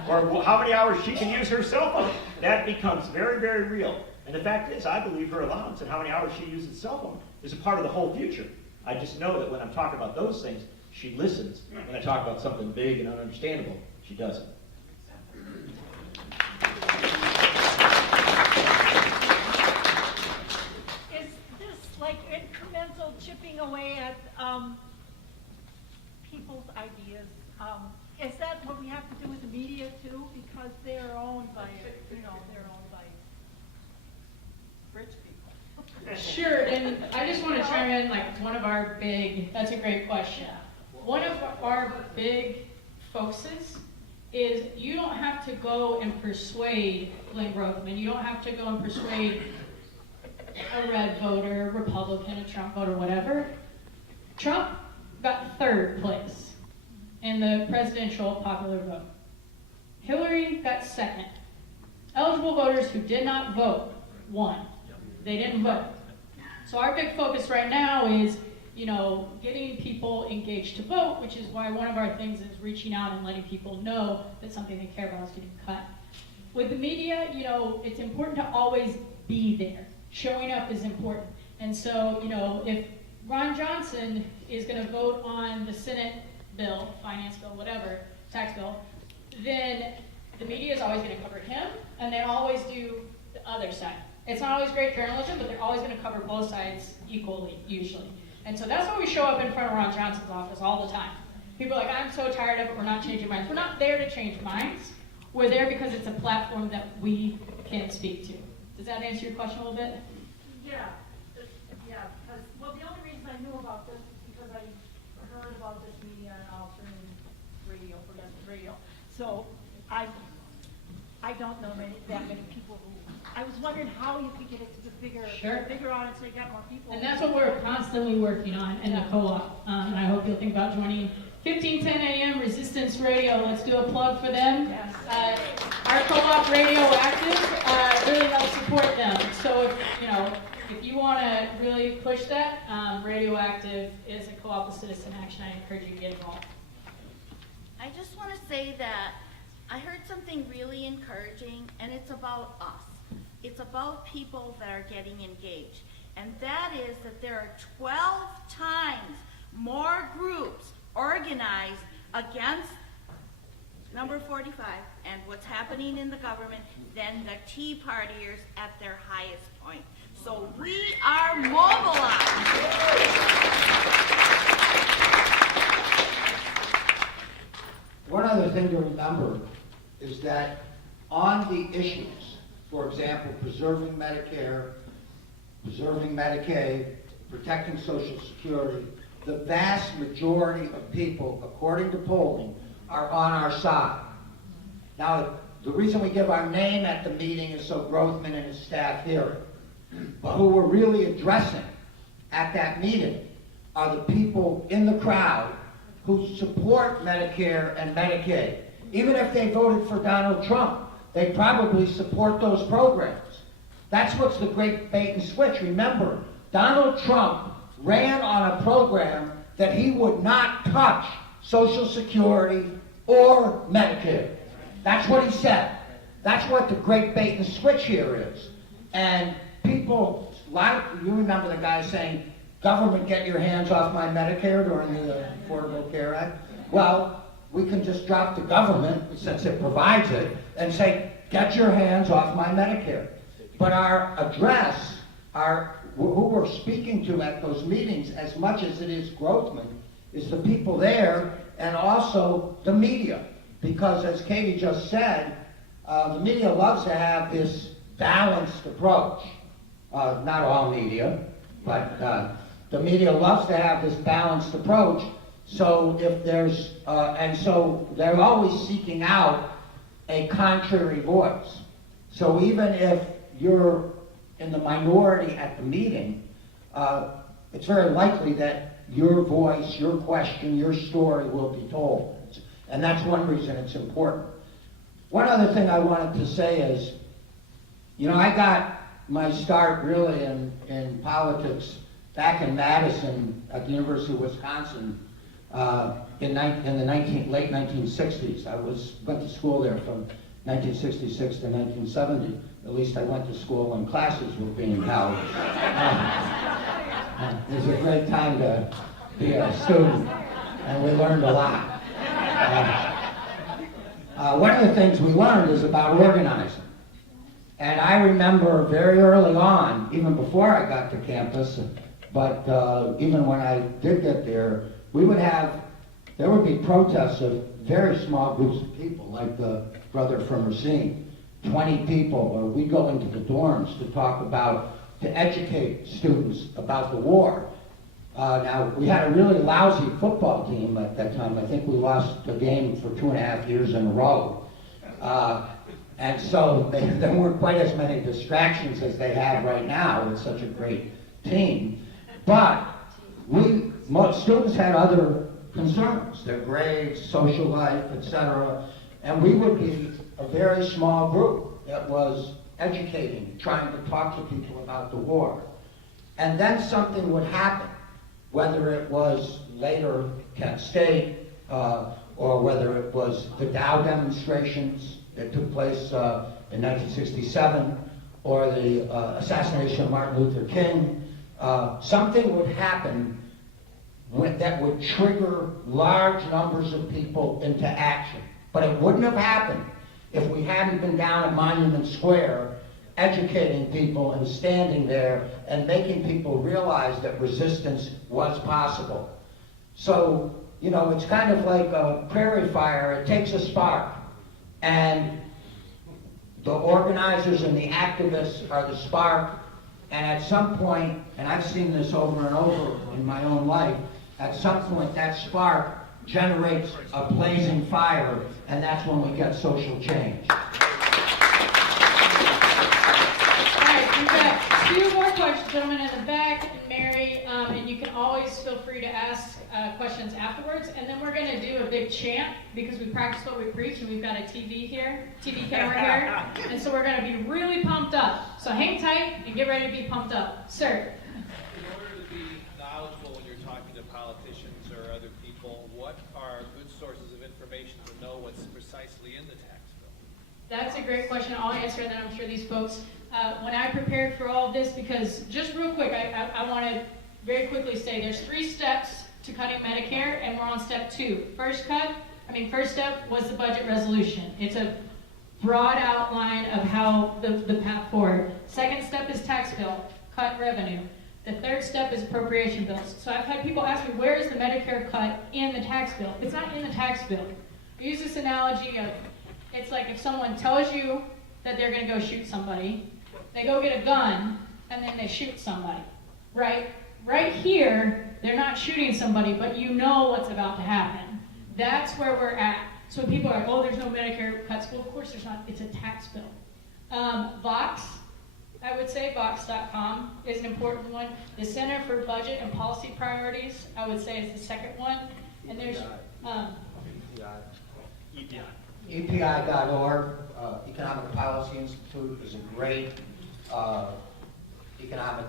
or how many hours she can use her cell phone, that becomes very, very real. And the fact is, I believe her allowance and how many hours she uses cell phone is a part of the whole future. I just know that when I'm talking about those things, she listens. When I talk about something big and ununderstandable, she doesn't. in like one of our big, that's a great question. One of our big focuses is you don't have to go and persuade Glenn Grothman. You don't have to go and persuade a red voter, Republican, a Trump voter, whatever. Trump got 3rd place in the presidential popular vote. Hillary got 2nd. Eligible voters who did not vote won. They didn't vote. So our big focus right now is, getting people engaged to vote, which is why one of our things is reaching out and letting people know that something they care about is getting cut. With the media, it's important to always be there. Showing up is important. And so, if Ron Johnson is going to vote on the Senate bill, finance bill, whatever, tax bill, then the media is always going to cover him, and they always do the other side. It's not always great journalism, but they're always going to cover both sides equally, usually. And so that's why we show up in front of Ron Johnson's office all the time. People are like, I'm so tired of it, we're not changing minds. We're not there to change minds. We're there because it's a platform that we can speak to. Does that answer your question a little bit? Yeah, because, the only reason I knew about this is because I heard about this media and alternative radio, progressive radio. So I don't know that many people who, I was wondering how you could get it to the bigger audience so you got more people. And that's what we're constantly working on in the co-op. And I hope you'll think about joining 1510 AM Resistance Radio. Let's do a plug for them. Yes. Our co-op Radioactive really helps support them. So if you want to really push that, Radioactive is a co-op of citizen action. I encourage you to get involved. I just want to say that I heard something really encouraging, and it's about us. It's about people that are getting engaged. And that is that there are 12 times more groups organized against number 45 and what's happening in the government than the Tea Partiers at their highest point. So we are mobilized. One other thing to remember is that on the issues, for example, preserving Medicare, preserving Medicaid, protecting Social Security, the vast majority of people, according to polling, are on our side. Now, the reason we give our name at the meeting is so Grothman and his staff hear it. But who we're really addressing at that meeting are the people in the crowd who support Medicare and Medicaid. Even if they voted for Donald Trump, they probably support those programs. That's what's the great bait and switch. Remember, Donald Trump ran on a program that he would not touch Social Security or Medicare. That's what he said. That's what the great bait and switch here is. And people, you remember the guy saying, government, get your hands off my Medicare during the Affordable Care Act. Well, we can just drop the government, since it provides it, and say, get your hands off my Medicare. But our address, who we're speaking to at those meetings, as much as it is Grothman, is the people there and also the media. Because as Katie just said, the media loves to have this balanced approach. Not all media, but the media loves to have this balanced approach. So if there's, and so they're always seeking out a contrary voice. So even if you're in the minority at the meeting, it's very likely that your voice, your question, your story will be told. And that's one reason it's important. One other thing I wanted to say is, I got my start really in politics back in Madison at the University of Wisconsin in the late 1960s. I went to school there from 1966 to 1970. At least I went to school when classes were being held. It was a great time to be a student, and we learned a lot. One of the things we learned is about organizing. And I remember very early on, even before I got to campus, but even when I did get there, there would be protests of very small groups of people, like the brother from Racine, 20 people, or we'd go into the dorms to educate students about the war. Now, we had a really lousy football team at that time. I think we lost the game for 2.5 years in a row. And so there weren't quite as many distractions as they have right now with such a great team. But most students had other concerns, their grades, social life, etc. And we would be a very small group that was educating, trying to talk to people about the war. And then something would happen, whether it was later Kent State, or whether it was the Dow demonstrations that took place in 1967, or the assassination of Martin Luther King. Something would happen that would trigger large numbers of people into action. But it wouldn't have happened if we hadn't been down at Monument Square educating people and standing there and making people realize that resistance was possible. So, you know, it's kind of like a prairie fire. It takes a spark. And the organizers and the activists are the spark. And at some point, and I've seen this over and over in my own life, at some point that spark generates a blazing fire, and that's when we get social change. We've got two more questions, gentlemen in the back, and Mary, and you can always feel free to ask questions afterwards. And then we're going to do a big chant because we practice what we preach, and we've got a TV camera here, and so we're going to be really pumped up. So hang tight and get ready to be pumped up. Sir. In order to be knowledgeable when you're talking to politicians or other people, what are good sources of information to know what's precisely in the tax bill? That's a great question. I'll answer, and then I'm sure these folks, when I prepared for all of this, because just real quick, I want to very quickly say there's 3 steps to cutting Medicare, and we're on step 2. First step was the budget resolution. It's a broad outline of how the path forward. Second step is tax bill, cut revenue. The third step is appropriation bills. So I've had people ask me, where is the Medicare cut in the tax bill? It's not in the tax bill. I use this analogy of, it's like if someone tells you that they're going to go shoot somebody, they go get a gun, and then they shoot somebody, right? Right here, they're not shooting somebody, but you know what's about to happen. That's where we're at. So people are like, oh, there's no Medicare cuts. Well, of course there's not. It's a tax bill. Vox, I would say, Vox.com is an important one. The Center for Budget and Policy Priorities, I would say, is the second one. And there's EPI.org, Economic Policy Institute, is a great economic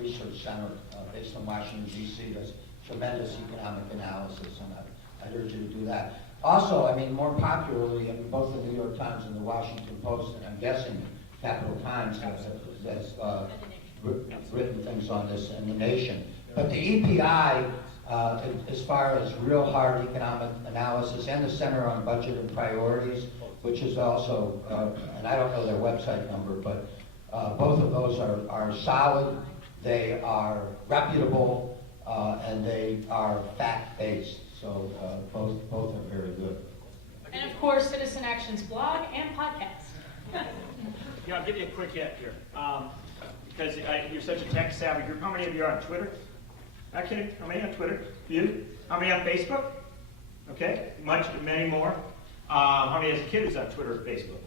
research center based in Washington, D.C. Does tremendous economic analysis, and I'd urge you to do that. Also, I mean, more popularly, I mean, both the New York Times and the Washington Post, and I'm guessing Capital Times has written things on this in the nation. But the EPI, as far as real hard economic analysis, and the Center on Budget and Priorities, which is also, and I don't know their website number, but both of those are solid, they are reputable, and they are fact-based. So both are very good. And of course, Citizen Action's blog and podcast. Yeah, I'll give you a quick hit here. Because you're such a tech-savvy group. How many of you are on Twitter? Actually, how many on Twitter? You? How many on Facebook? Okay, many more. How many as a kid is on Twitter or Facebook?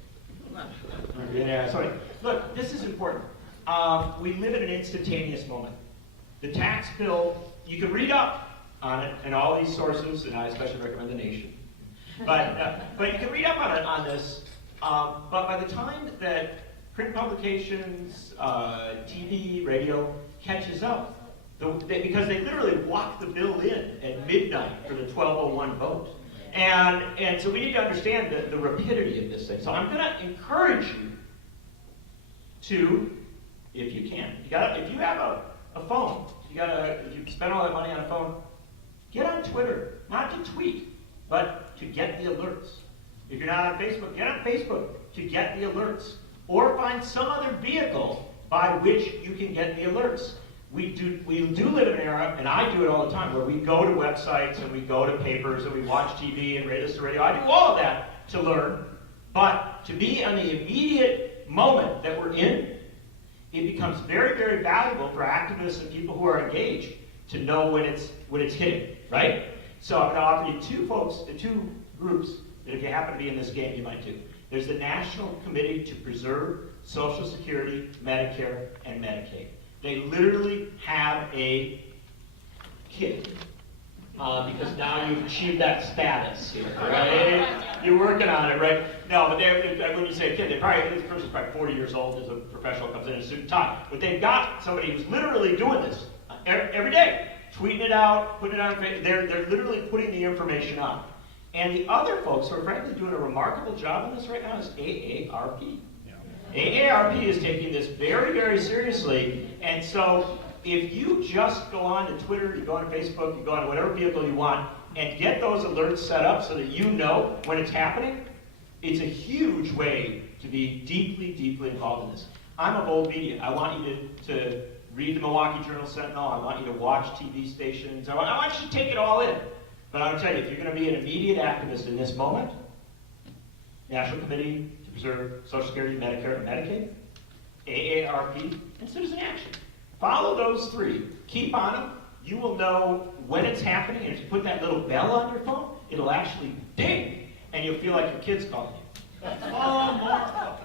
Yeah, sorry. Look, this is important. We live in an instantaneous moment. The tax bill, you can read up on it and all these sources, and I especially recommend The Nation. But you can read up on this. But by the time that print publications, TV, radio catches up, because they literally locked the bill in at midnight for the 12:01 vote. And so we need to understand the rapidity of this thing. So I'm going to encourage you to, if you can, if you have a phone, if you spend all that money on a phone, get on Twitter, not to tweet, but to get the alerts. If you're not on Facebook, get on Facebook to get the alerts. Or find some other vehicle by which you can get the alerts. We do live in an era, and I do it all the time, where we go to websites and we go to papers and we watch TV and listen to radio. I do all of that to learn, but to be on the immediate moment that we're in, it becomes very, very valuable for activists and people who are engaged to know when it's hitting, right? So I'm going to offer you two groups that if you happen to be in this game, you might do. There's the National Committee to Preserve Social Security, Medicare, and Medicaid. They literally have a kit. Because now you've achieved that status here, right? You're working on it, right? No, but when you say a kid, this person's probably 40 years old, as a professional comes in a suit and tie. But they've got somebody who's literally doing this every day, tweeting it out, putting it on Facebook. They're literally putting the information up. And the other folks who are frankly doing a remarkable job on this right now is AARP. AARP is taking this very, very seriously, and so if you just go on to Twitter, you go on Facebook, you go on whatever vehicle you want, and get those alerts set up so that you know when it's happening, it's a huge way to be deeply, deeply involved in this. I'm a bold media. I want you to read the Milwaukee Journal-Sentinel. I want you to watch TV stations. I want you to take it all in. But I'll tell you, if you're going to be an immediate activist in this moment, National Committee to Preserve Social Security, Medicare, and Medicaid, AARP, and Citizen Action. Follow those three. Keep on them. You will know when it's happening, and if you put that little bell on your phone, it'll actually ding, and you'll feel like your kid's calling you. Follow Martha.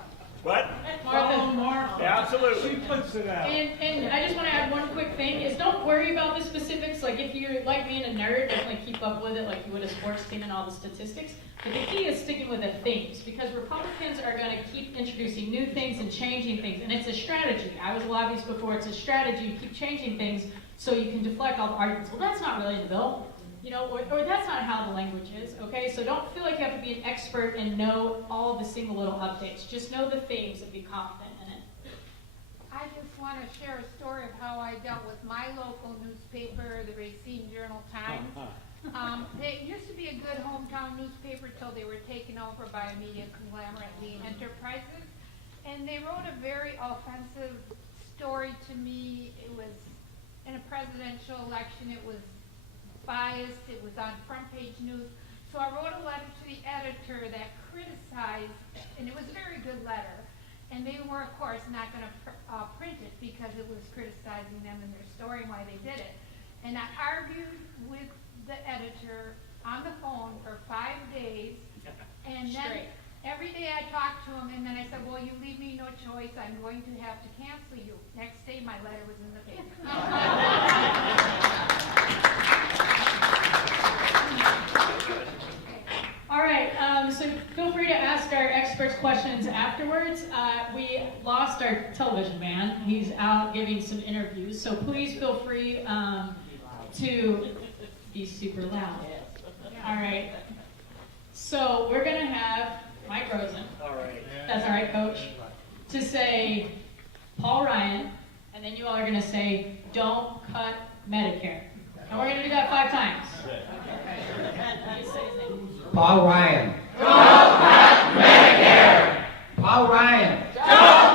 What? Follow Martha. Absolutely. She puts it out. And I just want to add one quick thing, is don't worry about the specifics. Like if you're like me and a nerd, definitely keep up with it like you would a sports team and all the statistics. But the key is sticking with the themes, because Republicans are going to keep introducing new things and changing things, and it's a strategy. I was a lobbyist before. It's a strategy. You keep changing things so you can deflect all the arguments. Well, that's not really in the bill, you know, or that's not how the language is, okay? So don't feel like you have to be an expert and know all the single little updates. Just know the themes and be confident in it. I just want to share a story of how I dealt with my local newspaper, the Racine Journal-Times. It used to be a good hometown newspaper till they were taken over by a media conglomerate, Lee Enterprises, and they wrote a very offensive story to me. It was in a presidential election. It was biased. It was on front page news. So I wrote a letter to the editor that criticized, and it was a very good letter. And they were, of course, not going to print it because it was criticizing them and their story and why they did it. And I argued with the editor on the phone for 5 days, and then every day I talked to him, and then I said, well, you leave me no choice. I'm going to have to cancel you. Next day, my letter was in the paper. All right, so feel free to ask our experts questions afterwards. We lost our television man. He's out giving some interviews, so please feel free to be super loud. All right. So we're going to have Mike Rosen. All right. That's all right, Coach. To say Paul Ryan, and then you all are going to say, don't cut Medicare. And we're going to do that 5 times. Paul Ryan. Don't cut Medicare. Paul Ryan. Don't